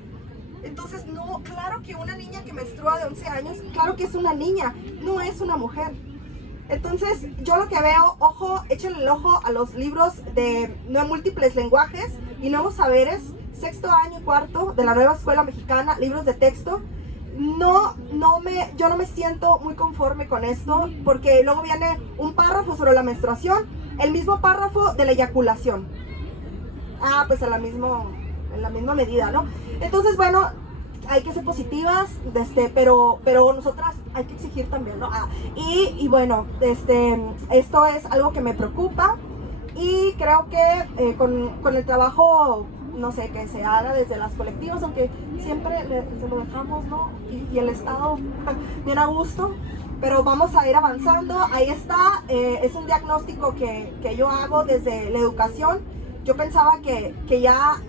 Entonces, no, claro que una niña que menstrua de 11 años, claro que es una niña, no es una mujer. Entonces, yo lo que veo, échenle el ojo a los libros de Múltiples Lenguajes y Nuevos Saberes, 6º año y 4º de la nueva escuela mexicana, libros de texto. Yo no me siento muy conforme con esto, porque luego viene un párrafo sobre la menstruación, el mismo párrafo de la eyaculación. pues en la misma medida, ¿no? Entonces, bueno, hay que ser positivas, pero nosotras hay que exigir también, ¿no? Y bueno, esto es algo que me preocupa y creo que con el trabajo, no sé, que se haga desde las colectivas, aunque siempre se lo dejamos, ¿no? Y el Estado bien a gusto, pero vamos a ir avanzando. Ahí está, es un diagnóstico que yo hago desde la educación. Yo pensaba que ya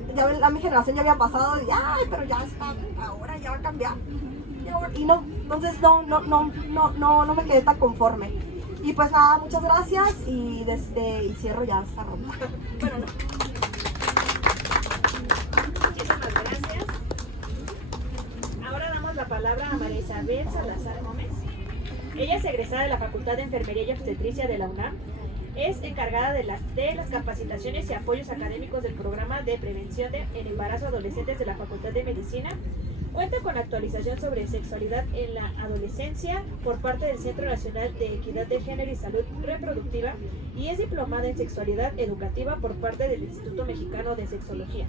mi generación ya había pasado y pero ya está, ahora ya va a cambiar. Y no, entonces no me quedé tan conforme. Y pues nada, muchas gracias y cierro ya esta ronda. Bueno, no. Muchísimas gracias. Ahora damos la palabra a María Isabel Salazar Gómez. Ella es egresada de la Facultad de Enfermería y Obstetricia de la UNAM. Es encargada de las capacitaciones y apoyos académicos del programa de prevención en embarazo adolescentes de la Facultad de Medicina. Cuenta con actualización sobre sexualidad en la adolescencia por parte del Centro Nacional de Equidad de Género y Salud Reproductiva y es diplomada en sexualidad educativa por parte del Instituto Mexicano de Sexología.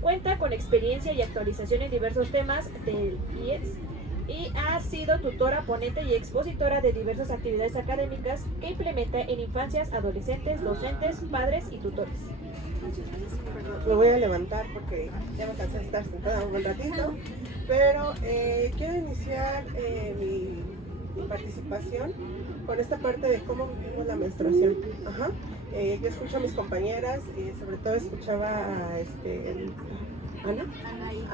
Cuenta con experiencia y actualización en diversos temas del IES y ha sido tutora, ponente y expositora de diversas actividades académicas que implementa en infancias, adolescentes, docentes, padres y tutores. Me voy a levantar porque ya me cansé de estar sentada un buen ratito, pero quiero iniciar mi participación con esta parte de cómo vivimos la menstruación. Yo escucho a mis compañeras y sobre todo escuchaba a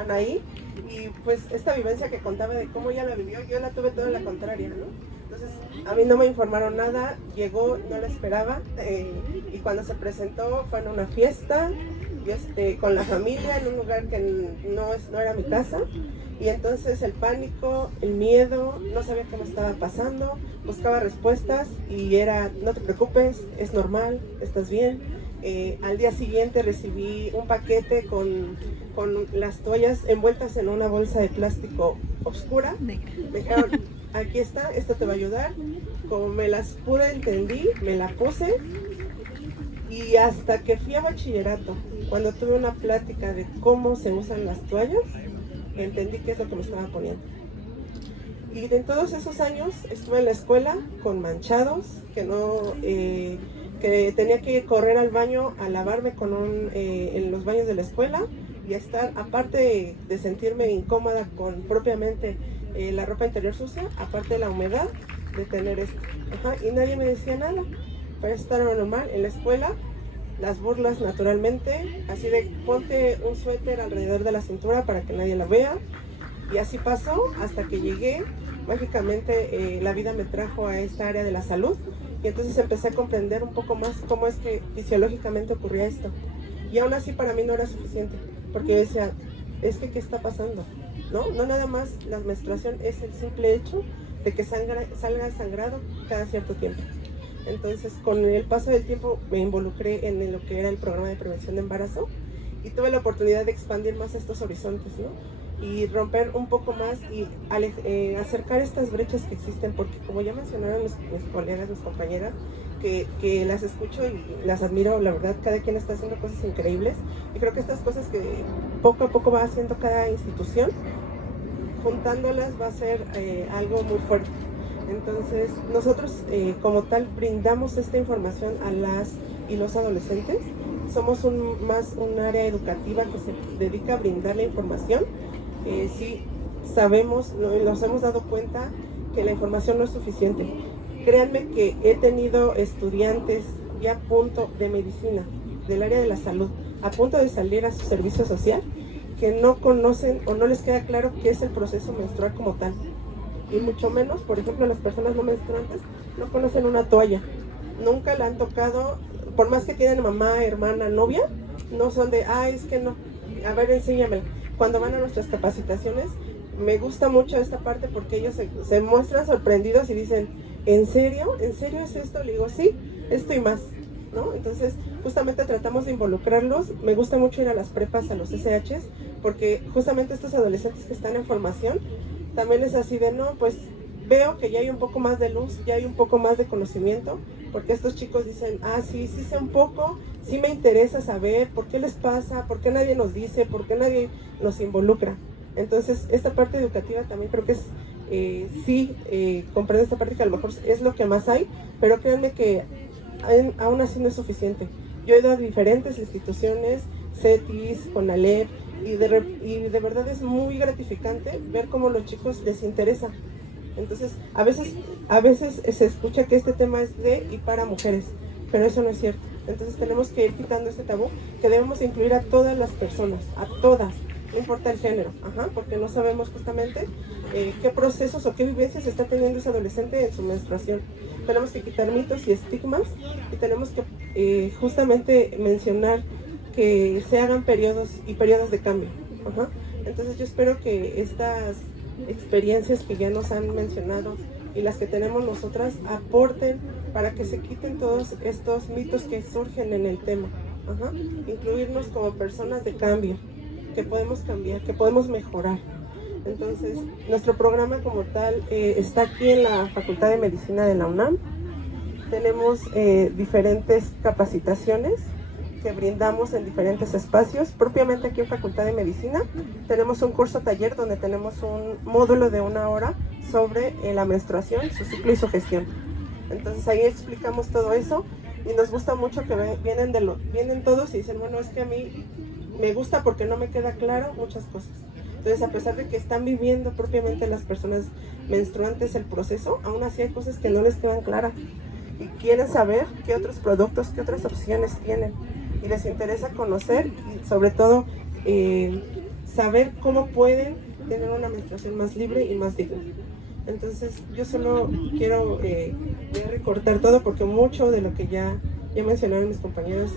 Anaí, y pues esta vivencia que contaba de cómo ella la vivió, yo la tuve toda la contraria, ¿no? Entonces a mí no me informaron nada, llegó, no la esperaba, y cuando se presentó fue en una fiesta, con la familia, en un lugar que no era mi casa, y entonces el pánico, el miedo, no sabía qué me estaba pasando, buscaba respuestas y era, no te preocupes, es normal, estás bien. Al día siguiente recibí un paquete con las toallas envueltas en una bolsa de plástico oscura. Me dijeron, aquí está, esto te va a ayudar. Como me las pude, entendí, me la puse. Y hasta que fui a bachillerato, cuando tuve una plática de cómo se usan las toallas, entendí qué es lo que me estaba poniendo. Y en todos esos años estuve en la escuela con manchados, que tenía que correr al baño a lavarme en los baños de la escuela y a estar, aparte de sentirme incómoda con propiamente la ropa interior sucia, aparte de la humedad de tener esto. Y nadie me decía nada. Para estar normal en la escuela, las burlas naturalmente, así de ponte un suéter alrededor de la cintura para que nadie la vea. Y así pasó hasta que llegué. Mágicamente la vida me trajo a esta área de la salud y entonces empecé a comprender un poco más cómo es que fisiológicamente ocurría esto. Y aún así para mí no era suficiente, porque yo decía, es que ¿qué está pasando? No nada más la menstruación es el simple hecho de que salga sangrado cada cierto tiempo. Entonces con el paso del tiempo me involucré en lo que era el programa de prevención de embarazo y tuve la oportunidad de expandir más estos horizontes, ¿no? Y romper un poco más y acercar estas brechas que existen, porque como ya mencionaron mis colegas, mis compañeras, que las escucho y las admiro, la verdad, cada quien está haciendo cosas increíbles y creo que estas cosas que poco a poco va haciendo cada institución, juntándolas va a ser algo muy fuerte. Entonces nosotros como tal brindamos esta información a las y los adolescentes. Somos un área educativa que se dedica a brindar la información. Sí sabemos, nos hemos dado cuenta que la información no es suficiente. Créanme que he tenido estudiantes ya a punto de medicina, del área de la salud, a punto de salir a su servicio social, que no conocen o no les queda claro qué es el proceso menstrual como tal. Y mucho menos, por ejemplo, las personas no menstruantes no conocen una toalla. Nunca la han tocado, por más que tienen mamá, hermana, novia, no son de, es que no, a ver, enséñamela. Cuando van a nuestras capacitaciones, me gusta mucho esta parte porque ellos se muestran sorprendidos y dicen, ¿en serio? ¿En serio es esto? Le digo, sí, esto y más, ¿no? Entonces, justamente tratamos de involucrarlos. Me gusta mucho ir a las prepas, a los SHs, porque justamente estos adolescentes que están en formación, también es así de, no, pues veo que ya hay un poco más de luz, ya hay un poco más de conocimiento, porque estos chicos dicen, sí sé un poco, sí me interesa saber por qué les pasa, por qué nadie nos dice, por qué nadie nos involucra. Entonces, esta parte educativa también creo que es, comprendo esta parte que a lo mejor es lo que más hay, pero créanme que aún así no es suficiente. Yo he ido a diferentes instituciones, CETIS, CONALEP, y de verdad es muy gratificante ver cómo a los chicos les interesa. Entonces, a veces se escucha que este tema es de y para mujeres, pero eso no es cierto. Entonces tenemos que ir quitando este tabú, que debemos incluir a todas las personas, a todas, no importa el género, porque no sabemos justamente qué procesos o qué vivencias está teniendo ese adolescente en su menstruación. Tenemos que quitar mitos y estigmas y tenemos que justamente mencionar que se hagan periodos de cambio. Entonces yo espero que estas experiencias que ya nos han mencionado y las que tenemos nosotras aporten para que se quiten todos estos mitos que surgen en el tema. Incluirnos como personas de cambio, que podemos cambiar, que podemos mejorar. Entonces, nuestro programa como tal está aquí en la Facultad de Medicina de la UNAM. Tenemos diferentes capacitaciones que brindamos en diferentes espacios. Propiamente aquí en Facultad de Medicina tenemos un curso taller donde tenemos un módulo de 1 hora sobre la menstruación, su ciclo y su gestión. Entonces ahí explicamos todo eso y nos gusta mucho que vienen todos y dicen, bueno, es que a mí me gusta porque no me queda claro muchas cosas. Entonces, a pesar de que están viviendo propiamente las personas menstruantes el proceso, aún así hay cosas que no les quedan claras y quieren saber qué otros productos, qué otras opciones tienen. Y les interesa conocer y sobre todo saber cómo pueden tener una menstruación más libre y más digna. Entonces yo solo quiero recortar todo porque mucho de lo que ya mencionaron mis compañeros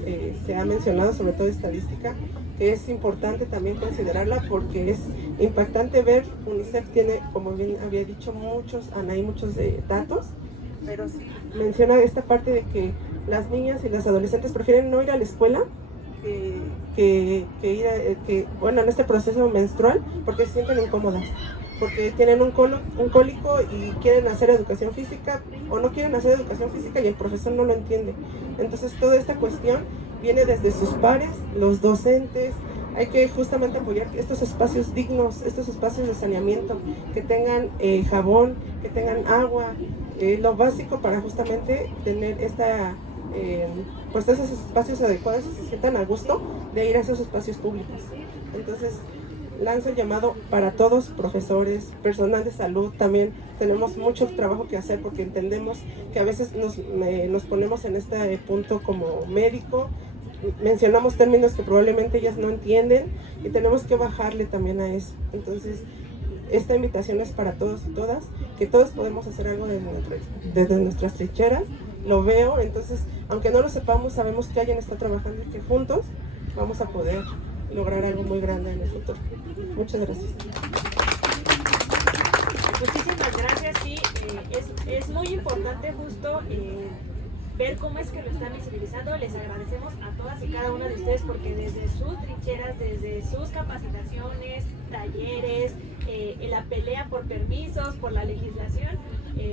se ha mencionado, sobre todo estadística, que es importante también considerarla porque es impactante ver. UNICEF tiene, como bien había dicho, muchos datos, pero sí menciona esta parte de que las niñas y las adolescentes prefieren no ir a la escuela que en este proceso menstrual porque se sienten incómodas, porque tienen un cólico y quieren hacer educación física o no quieren hacer educación física y el profesor no lo entiende. Entonces toda esta cuestión viene desde sus pares, los docentes. Hay que justamente apoyar estos espacios dignos, estos espacios de saneamiento, que tengan jabón, que tengan agua, lo básico para justamente tener esos espacios adecuados y se sientan a gusto de ir a esos espacios públicos. Entonces lanzo el llamado para todos, profesores, personal de salud. También tenemos mucho trabajo que hacer porque entendemos que a veces nos ponemos en este punto como médico, mencionamos términos que probablemente ellas no entienden y tenemos que bajarle también a eso. Entonces esta invitación es para todos y todas, que todos podemos hacer algo desde nuestras trincheras. Lo veo, entonces aunque no lo sepamos, sabemos que alguien está trabajando y que juntos vamos a poder lograr algo muy grande en el futuro. Muchas gracias. Muchísimas gracias. Sí, es muy importante justo ver cómo es que lo están visibilizando. Les agradecemos a todas y cada una de ustedes porque desde sus trincheras, desde sus capacitaciones, talleres, la pelea por permisos, por la legislación,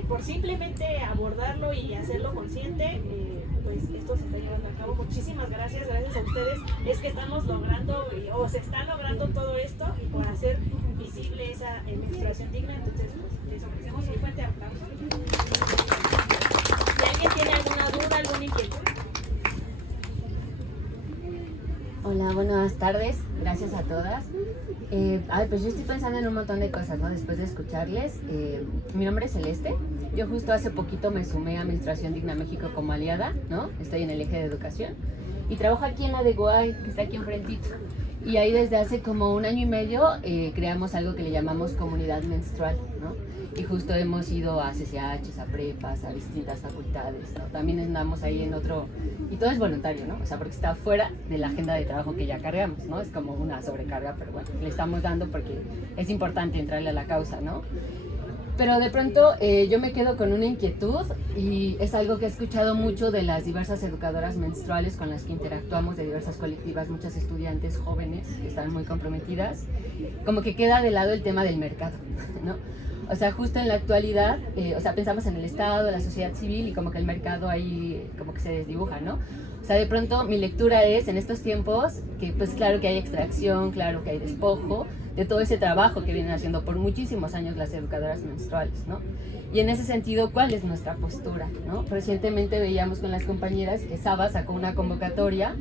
por simplemente abordarlo y hacerlo consciente, pues esto se está llevando a cabo. Muchísimas gracias a ustedes es que estamos logrando o se está logrando todo esto por hacer visible esa menstruación digna. Entonces pues, les ofrecemos un fuerte aplauso. Si alguien tiene alguna duda, alguna inquietud. Hola, buenas tardes, gracias a todas. Pues yo estoy pensando en un montón de cosas, ¿no? Después de escucharles. Mi nombre es Celeste. Yo justo hace poquito me sumé a Menstruación Digna México como aliada, ¿no? Estoy en el eje de educación y trabajo aquí en la de Guay, que está aquí enfrentito. Y ahí desde hace como 1 año y medio creamos algo que le llamamos comunidad menstrual, ¿no? Y justo hemos ido a CCHs, a prepas, a distintas facultades, ¿no? También andamos ahí en otro, y todo es voluntario, ¿no? O sea, porque está fuera de la agenda de trabajo que ya cargamos, ¿no? Es como una sobrecarga, pero bueno, le estamos dando porque es importante entrarle a la causa, ¿no? Pero de pronto yo me quedo con una inquietud y es algo que he escuchado mucho de las diversas educadoras menstruales con las que interactuamos, de diversas colectivas, muchas estudiantes jóvenes que están muy comprometidas, como que queda de lado el tema del mercado, ¿no? O sea, justo en la actualidad, o sea, pensamos en el Estado, la sociedad civil y como que el mercado ahí como que se desdibuja, ¿no? O sea, de pronto mi lectura es en estos tiempos que pues claro que hay extracción, claro que hay despojo de todo ese trabajo que vienen haciendo por muchísimos años las educadoras menstruales, ¿no? Y en ese sentido, ¿cuál es nuestra postura, no? Recientemente veíamos con las compañeras que Saba sacó una convocatoria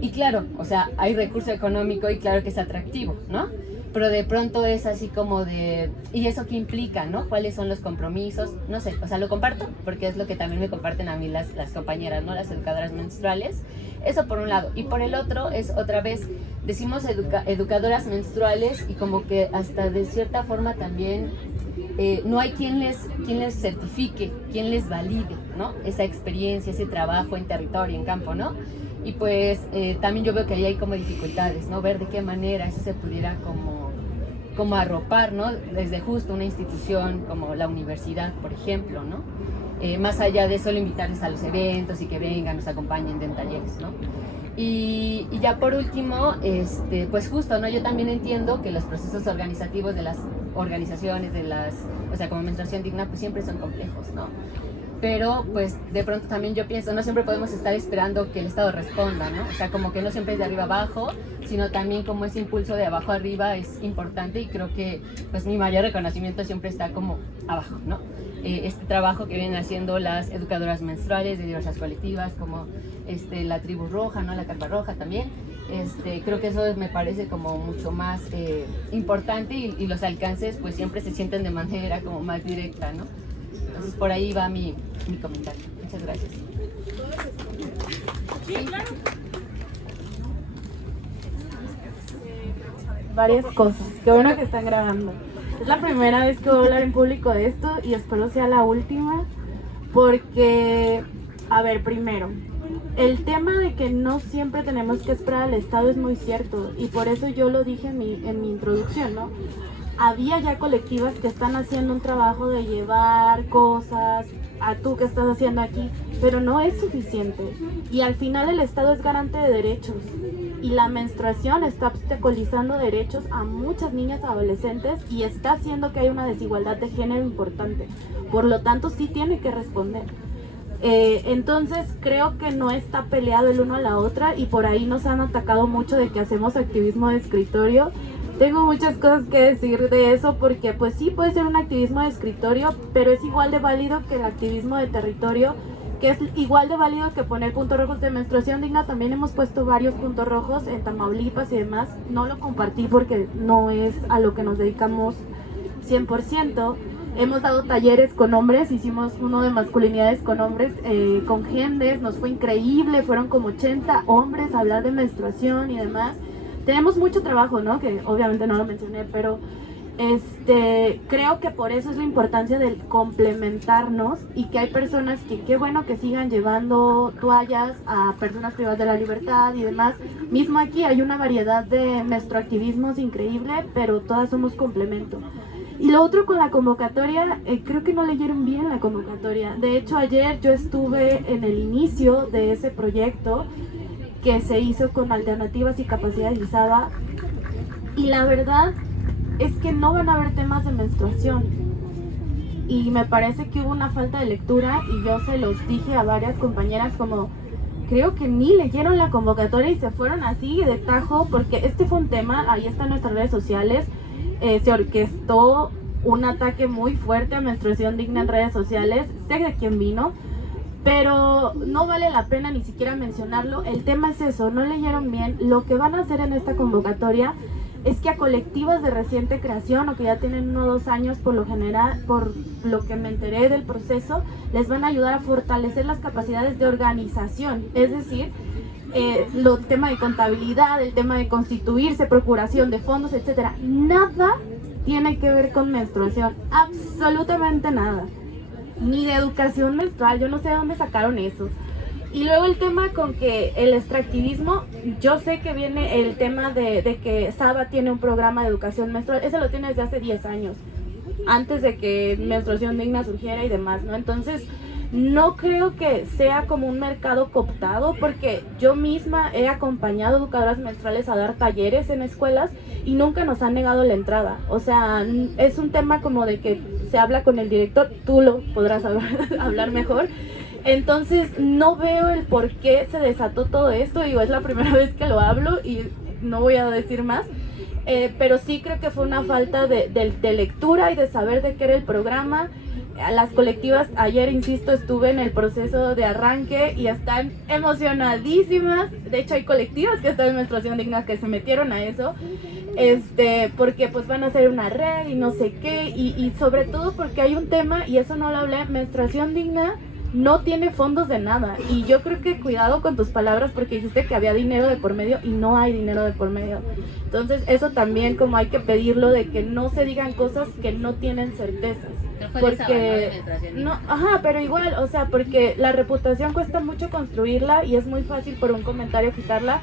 y claro, o sea, hay recurso económico y claro que es atractivo, ¿no? Pero de pronto es así como de, ¿y eso qué implica, no? ¿Cuáles son los compromisos? No sé, o sea, lo comparto porque es lo que también me comparten a mí las compañeras, ¿no? Las educadoras menstruales. Eso por un lado. Y por el otro es otra vez, decimos educadoras menstruales y como que hasta de cierta forma también no hay quien les certifique, quien les valide, ¿no? Esa experiencia, ese trabajo en territorio, en campo, ¿no? Y pues también yo veo que ahí hay como dificultades, ¿no? Ver de qué manera eso se pudiera como arropar, ¿no? Desde justo una institución como la universidad, por ejemplo, ¿no? Más allá de solo invitarles a los eventos y que vengan, nos acompañen en talleres, ¿no? Y ya por último, pues justo, ¿no? Yo también entiendo que los procesos organizativos de las organizaciones, o sea, como Menstruación Digna, pues siempre son complejos, ¿no? Pero pues de pronto también yo pienso, no siempre podemos estar esperando que el Estado responda, ¿no? O sea, como que no siempre es de arriba abajo, sino también como ese impulso de abajo arriba es importante y creo que pues mi mayor reconocimiento siempre está como abajo, ¿no? Este trabajo que vienen haciendo las educadoras menstruales de diversas colectivas como la Tribu Roja, ¿no? La Carpa Roja también. Creo que eso me parece como mucho más importante y los alcances pues siempre se sienten de manera como más directa, ¿no? Entonces por ahí va mi comentario. Muchas gracias. Sí, claro. Varias cosas. Qué bueno que están grabando. Es la primera vez que voy a hablar en público de esto y espero sea la última porque, a ver, primero, el tema de que no siempre tenemos que esperar al Estado es muy cierto y por eso yo lo dije en mi introducción, ¿no? Había ya colectivas que están haciendo un trabajo de llevar cosas a tú que estás haciendo aquí, pero no es suficiente. Y al final el Estado es garante de derechos. Y la menstruación está obstaculizando derechos a muchas niñas adolescentes y está haciendo que haya una desigualdad de género importante. Por lo tanto, sí tiene que responder. Entonces creo que no está peleado el uno a la otra y por ahí nos han atacado mucho de que hacemos activismo de escritorio. Tengo muchas cosas que decir de eso porque pues sí puede ser un activismo de escritorio, pero es igual de válido que el activismo de territorio, que es igual de válido que poner puntos rojos de Menstruación Digna. También hemos puesto varios puntos rojos en Tamaulipas y demás. No lo compartí porque no es a lo que nos dedicamos 100%. Hemos dado talleres con hombres, hicimos uno de masculinidades con hombres, con Gendes, nos fue increíble, fueron como 80 hombres a hablar de menstruación y demás. Tenemos mucho trabajo, ¿no? Que obviamente no lo mencioné, pero creo que por eso es la importancia del complementarnos y que hay personas que qué bueno que sigan llevando toallas a personas privadas de la libertad y demás. Mismo aquí hay una variedad de menstruactivismos increíble, pero todas somos complemento. Y lo otro con la convocatoria, creo que no leyeron bien la convocatoria. De hecho, ayer yo estuve en el inicio de ese proyecto que se hizo con Alternativas y Capacidad Izada y la verdad es que no van a haber temas de menstruación y me parece que hubo una falta de lectura y yo se los dije a varias compañeras como creo que ni leyeron la convocatoria y se fueron así de tajo porque este fue un tema, ahí está en nuestras redes sociales, se orquestó un ataque muy fuerte a Menstruación Digna en redes sociales, sé de quién vino, pero no vale la pena ni siquiera mencionarlo. El tema es eso, no leyeron bien. Lo que van a hacer en esta convocatoria es que a colectivas de reciente creación o que ya tienen 1 o 2 años por lo general, por lo que me enteré del proceso, les van a ayudar a fortalecer las capacidades de organización, es decir, el tema de contabilidad, el tema de constituirse, procuración de fondos, etcétera. Nada tiene que ver con menstruación, absolutamente nada. Ni de educación menstrual, yo no sé de dónde sacaron eso. Y luego el tema con que el extractivismo, yo sé que viene el tema de que Saba tiene un programa de educación menstrual, ese lo tiene desde hace 10 años, antes de que Menstruación Digna surgiera y demás, ¿no? Entonces, no creo que sea como un mercado cooptado, porque yo misma he acompañado educadoras menstruales a dar talleres en escuelas y nunca nos han negado la entrada. O sea, es un tema como de que se habla con el director, tú lo podrás hablar mejor. Entonces no veo el por qué se desató todo esto. Digo, es la primera vez que lo hablo y no voy a decir más. Pero sí creo que fue una falta de lectura y de saber de qué era el programa. Las colectivas, ayer insisto, estuve en el proceso de arranque y están emocionadísimas. De hecho hay colectivas que están en Menstruación Digna que se metieron a eso, porque pues van a hacer una red y no sé qué, y sobre todo porque hay un tema, y eso no lo hablé, Menstruación Digna no tiene fondos de nada, y yo creo que cuidado con tus palabras, porque dijiste que había dinero de por medio y no hay dinero de por medio. Entonces eso también como hay que pedirlo, de que no se digan cosas que no tienen certezas. No fue Porque no, ajá, pero igual, o sea, porque la reputación cuesta mucho construirla y es muy fácil por un comentario quitarla,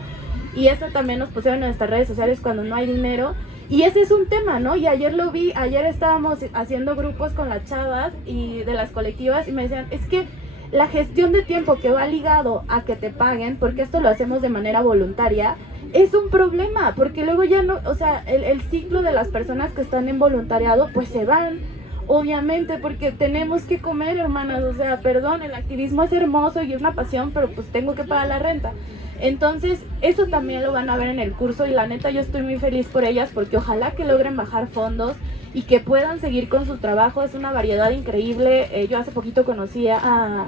y eso también nos pusieron en nuestras redes sociales cuando no hay dinero. Y ese es un tema, ¿no? Y ayer lo vi, ayer estábamos haciendo grupos con las chavas y de las colectivas y me decían, es que la gestión de tiempo que va ligado a que te paguen, porque esto lo hacemos de manera voluntaria, es un problema, porque luego ya no, o sea, el ciclo de las personas que están en voluntariado, pues se van, obviamente, porque tenemos que comer, hermanas, o sea, perdón, el activismo es hermoso y es una pasión, pero pues tengo que pagar la renta. Entonces, eso también lo van a ver en el curso y la neta yo estoy muy feliz por ellas, porque ojalá que logren bajar fondos y que puedan seguir con su trabajo. Es una variedad increíble. Yo hace poquito conocí a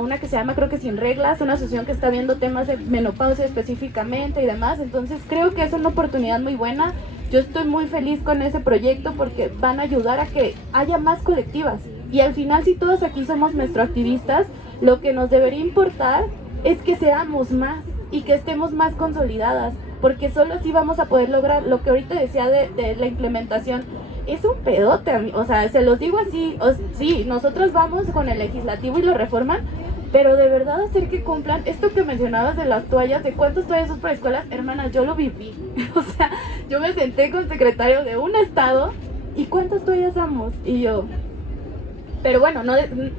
una que se llama, creo que Sin Reglas, una asociación que está viendo temas de menopausia específicamente y demás. Entonces creo que es una oportunidad muy buena. Yo estoy muy feliz con ese proyecto porque van a ayudar a que haya más colectivas. Y al final, si todos aquí somos menstruactivistas, lo que nos debería importar es que seamos más y que estemos más consolidadas, porque solo así vamos a poder lograr lo que ahorita decía de la implementación. Es un pedote, o sea, se los digo así, sí, nosotros vamos con el legislativo y lo reforman, pero de verdad hacer que cumplan esto que mencionabas de las toallas, de cuántas toallas son para escuelas, hermanas, yo lo viví. O sea, yo me senté con el secretario de un estado y ¿cuántas toallas damos? Y yo, pero bueno, no,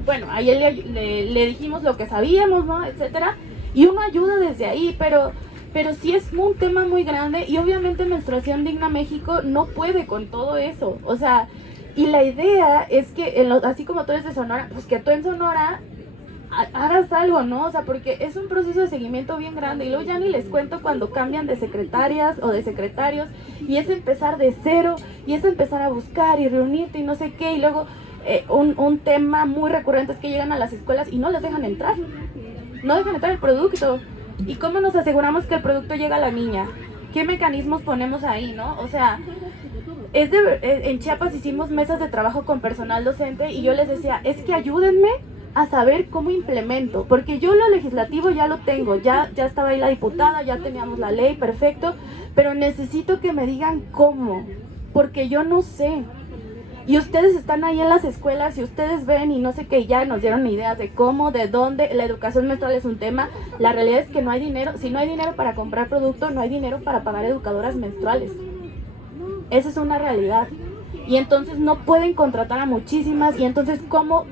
bueno, ahí le dijimos lo que sabíamos, ¿no? Etcétera, y uno ayuda desde ahí, pero sí es un tema muy grande y obviamente Menstruación Digna México no puede con todo eso, o sea, y la idea es que, así como tú eres de Sonora, pues que tú en Sonora hagas algo, ¿no? O sea, porque es un proceso de seguimiento bien grande y luego ya ni les cuento cuando cambian de secretarias o de secretarios y es empezar de cero y es empezar a buscar y reunirte y no sé qué, y luego un tema muy recurrente es que llegan a las escuelas y no les dejan entrar, no dejan entrar el producto. ¿Y cómo nos aseguramos que el producto llega a la niña? ¿Qué mecanismos ponemos ahí, no? O sea, en Chiapas hicimos mesas de trabajo con personal docente y yo les decía, es que ayúdenme a saber cómo implemento, porque yo lo legislativo ya lo tengo, ya estaba ahí la diputada, ya teníamos la ley, perfecto, pero necesito que me digan cómo, porque yo no sé. Y ustedes están ahí en las escuelas y ustedes ven y no sé qué, ya nos dieron ideas de cómo, de dónde. La educación menstrual es un tema. La realidad es que no hay dinero. Si no hay dinero para comprar producto, no hay dinero para pagar educadoras menstruales. Esa es una realidad. Y entonces no pueden contratar a muchísimas. Y entonces, ¿cómo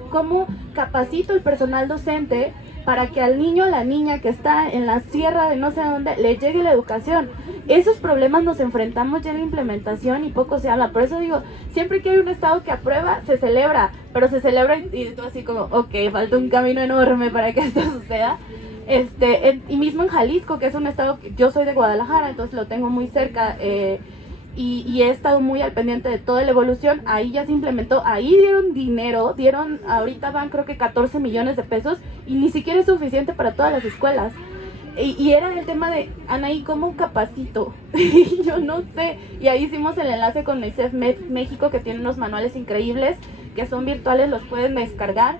capacito el personal docente para que al niño o la niña que está en la sierra de no sé dónde le llegue la educación? Esos problemas nos enfrentamos ya en la implementación y poco se habla. Por eso digo, siempre que hay un estado que aprueba, se celebra, pero se celebra y tú así como, ok, falta un camino enorme para que esto suceda. Y mismo en Jalisco, que es un estado, yo soy de Guadalajara, entonces lo tengo muy cerca, y he estado muy al pendiente de toda la evolución. Ahí ya se implementó, ahí dieron dinero, ahorita van creo que 14 millones de pesos y ni siquiera es suficiente para todas las escuelas. Y era el tema de, Anaí, ¿cómo capacito? Y yo no sé. Y ahí hicimos el enlace con UNICEF México, que tiene unos manuales increíbles, que son virtuales, los pueden descargar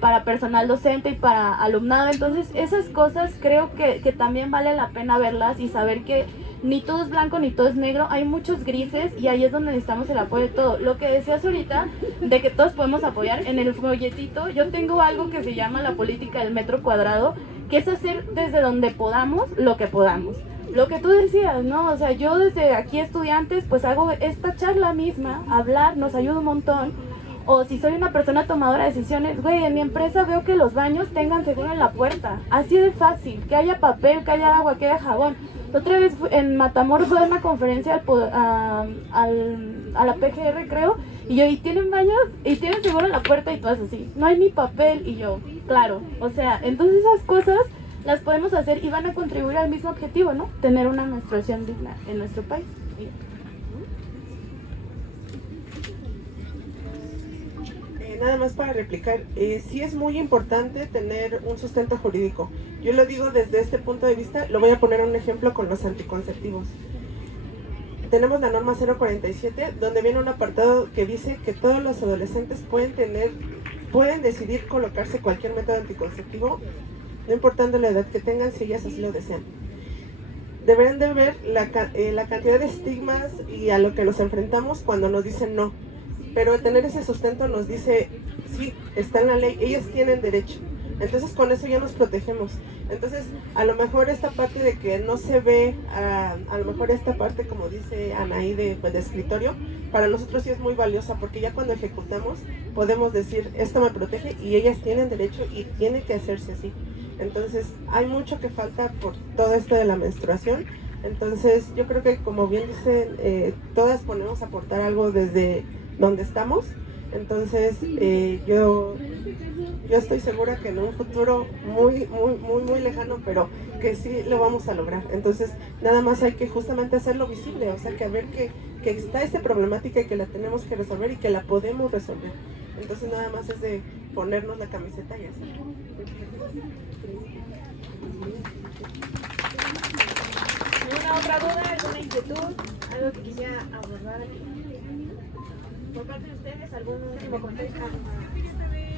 para personal docente y para alumnado. Entonces esas cosas creo que también vale la pena verlas y saber que ni todo es blanco ni todo es negro, hay muchos grises y ahí es donde necesitamos el apoyo de todo. Lo que decías ahorita, de que todos podemos apoyar, en el folletito yo tengo algo que se llama la política del metro cuadrado, que es hacer desde donde podamos lo que podamos. Lo que tú decías, ¿no? O sea, yo desde aquí estudiantes pues hago esta charla misma, hablar nos ayuda un montón. O si soy una persona tomadora de decisiones, güey, en mi empresa veo que los baños tengan seguro en la puerta. Así de fácil, que haya papel, que haya agua, que haya jabón. La otra vez en Matamoros fue a una conferencia a la PGR, creo, y tienen baños y tienen seguro en la puerta y todo así. No hay ni papel, y yo, claro. O sea, entonces esas cosas las podemos hacer y van a contribuir al mismo objetivo, ¿no? Tener una menstruación digna en nuestro país. Nada más para replicar, sí es muy importante tener un sustento jurídico. Yo lo digo desde este punto de vista, lo voy a poner un ejemplo con los anticonceptivos. Tenemos la norma 047, donde viene un apartado que dice que todos los adolescentes pueden decidir colocarse cualquier método anticonceptivo, no importando la edad que tengan, si ellas así lo desean. Deberán de ver la cantidad de estigmas y a lo que nos enfrentamos cuando nos dicen no. Pero tener ese sustento nos dice, sí, está en la ley, ellas tienen derecho. Entonces con eso ya nos protegemos. Entonces a lo mejor esta parte de que no se ve, a lo mejor esta parte, como dice Anaí, de escritorio, para nosotros sí es muy valiosa, porque ya cuando ejecutamos podemos decir, esto me protege y ellas tienen derecho y tiene que hacerse así. Entonces hay mucho que falta por todo esto de la menstruación. Entonces yo creo que, como bien dicen, todas podemos aportar algo desde donde estamos. Entonces yo estoy segura que en un futuro muy lejano, pero que sí lo vamos a lograr. Entonces nada más hay que justamente hacerlo visible, o sea, que ver que está esta problemática y que la tenemos que resolver y que la podemos resolver. Entonces nada más es de ponernos la camiseta y hacer. ¿Alguna otra duda, alguna inquietud, algo que quisiera abordar aquí? Por parte de ustedes, ¿algún último comentario? Yo quería saber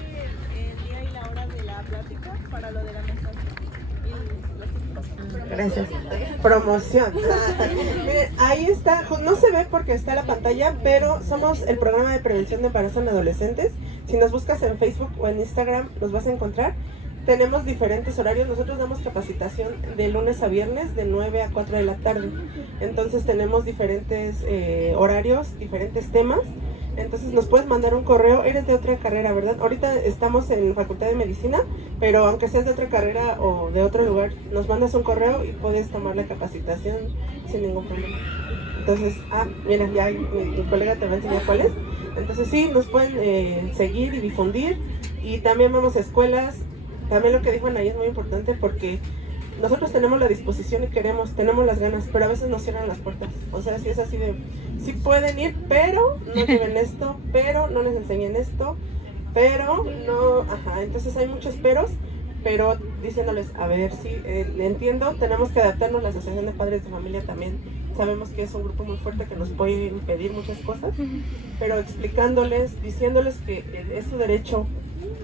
el día y la hora de la plática para lo de la menstruación y las Gracias. Promoción. Miren, ahí está, no se ve porque está la pantalla, pero somos el programa de prevención de embarazo en adolescentes. Si nos buscas en Facebook o en Instagram, nos vas a encontrar. Tenemos diferentes horarios, nosotros damos capacitación de lunes a viernes de 9 a 4 de la tarde. Entonces tenemos diferentes horarios, diferentes temas. Entonces nos puedes mandar un correo, eres de otra carrera, ¿verdad? Ahorita estamos en Facultad de Medicina, pero aunque seas de otra carrera o de otro lugar, nos mandas un correo y puedes tomar la capacitación sin ningún problema. Entonces, mira, ya mi colega te va a enseñar cuál es. Entonces sí, nos pueden seguir y difundir, y también vamos a escuelas. También lo que dijo Anaí es muy importante, porque nosotros tenemos la disposición y tenemos las ganas, pero a veces nos cierran las puertas. O sea, si es así de, sí pueden ir, pero no lleven esto, pero no les enseñen esto, pero no, entonces hay muchos peros, pero diciéndoles, a ver, sí, entiendo, tenemos que adaptarnos. La Asociación de Padres de Familia también sabemos que es un grupo muy fuerte que nos puede impedir muchas cosas, pero explicándoles, diciéndoles que es su derecho,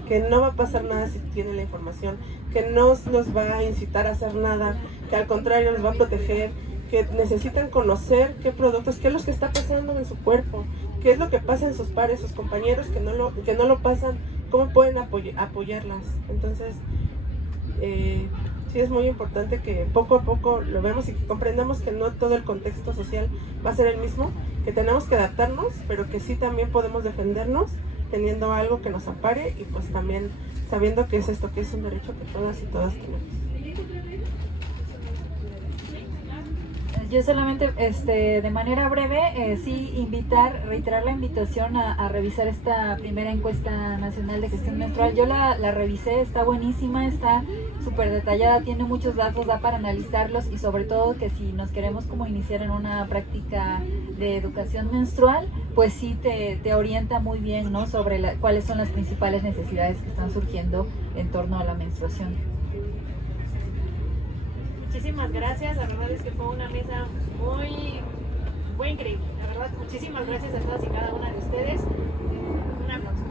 que no va a pasar nada si tienen la información, que no los va a incitar a hacer nada, que al contrario les va a proteger, que necesitan conocer qué productos, qué es lo que está pasando en su cuerpo, qué es lo que pasa en sus pares, sus compañeros que no lo pasan, cómo pueden apoyarlas. Entonces sí es muy importante que poco a poco lo vemos y que comprendamos que no todo el contexto social va a ser el mismo, que tenemos que adaptarnos, pero que sí también podemos defendernos teniendo algo que nos ampare, y pues también sabiendo que es esto, que es un derecho que todas y todas tenemos. Yo solamente, de manera breve, sí reiterar la invitación a revisar esta primera encuesta nacional de gestión menstrual. Yo la revisé, está buenísima, está súper detallada, tiene muchos datos, da para analizarlos, y sobre todo que si nos queremos como iniciar en una práctica de educación menstrual, pues sí te orienta muy bien, ¿no?, sobre cuáles son las principales necesidades que están surgiendo en torno a la menstruación. Muchísimas gracias, la verdad es que fue una mesa muy increíble, la verdad. Muchísimas gracias a todas y cada una de ustedes. Un aplauso.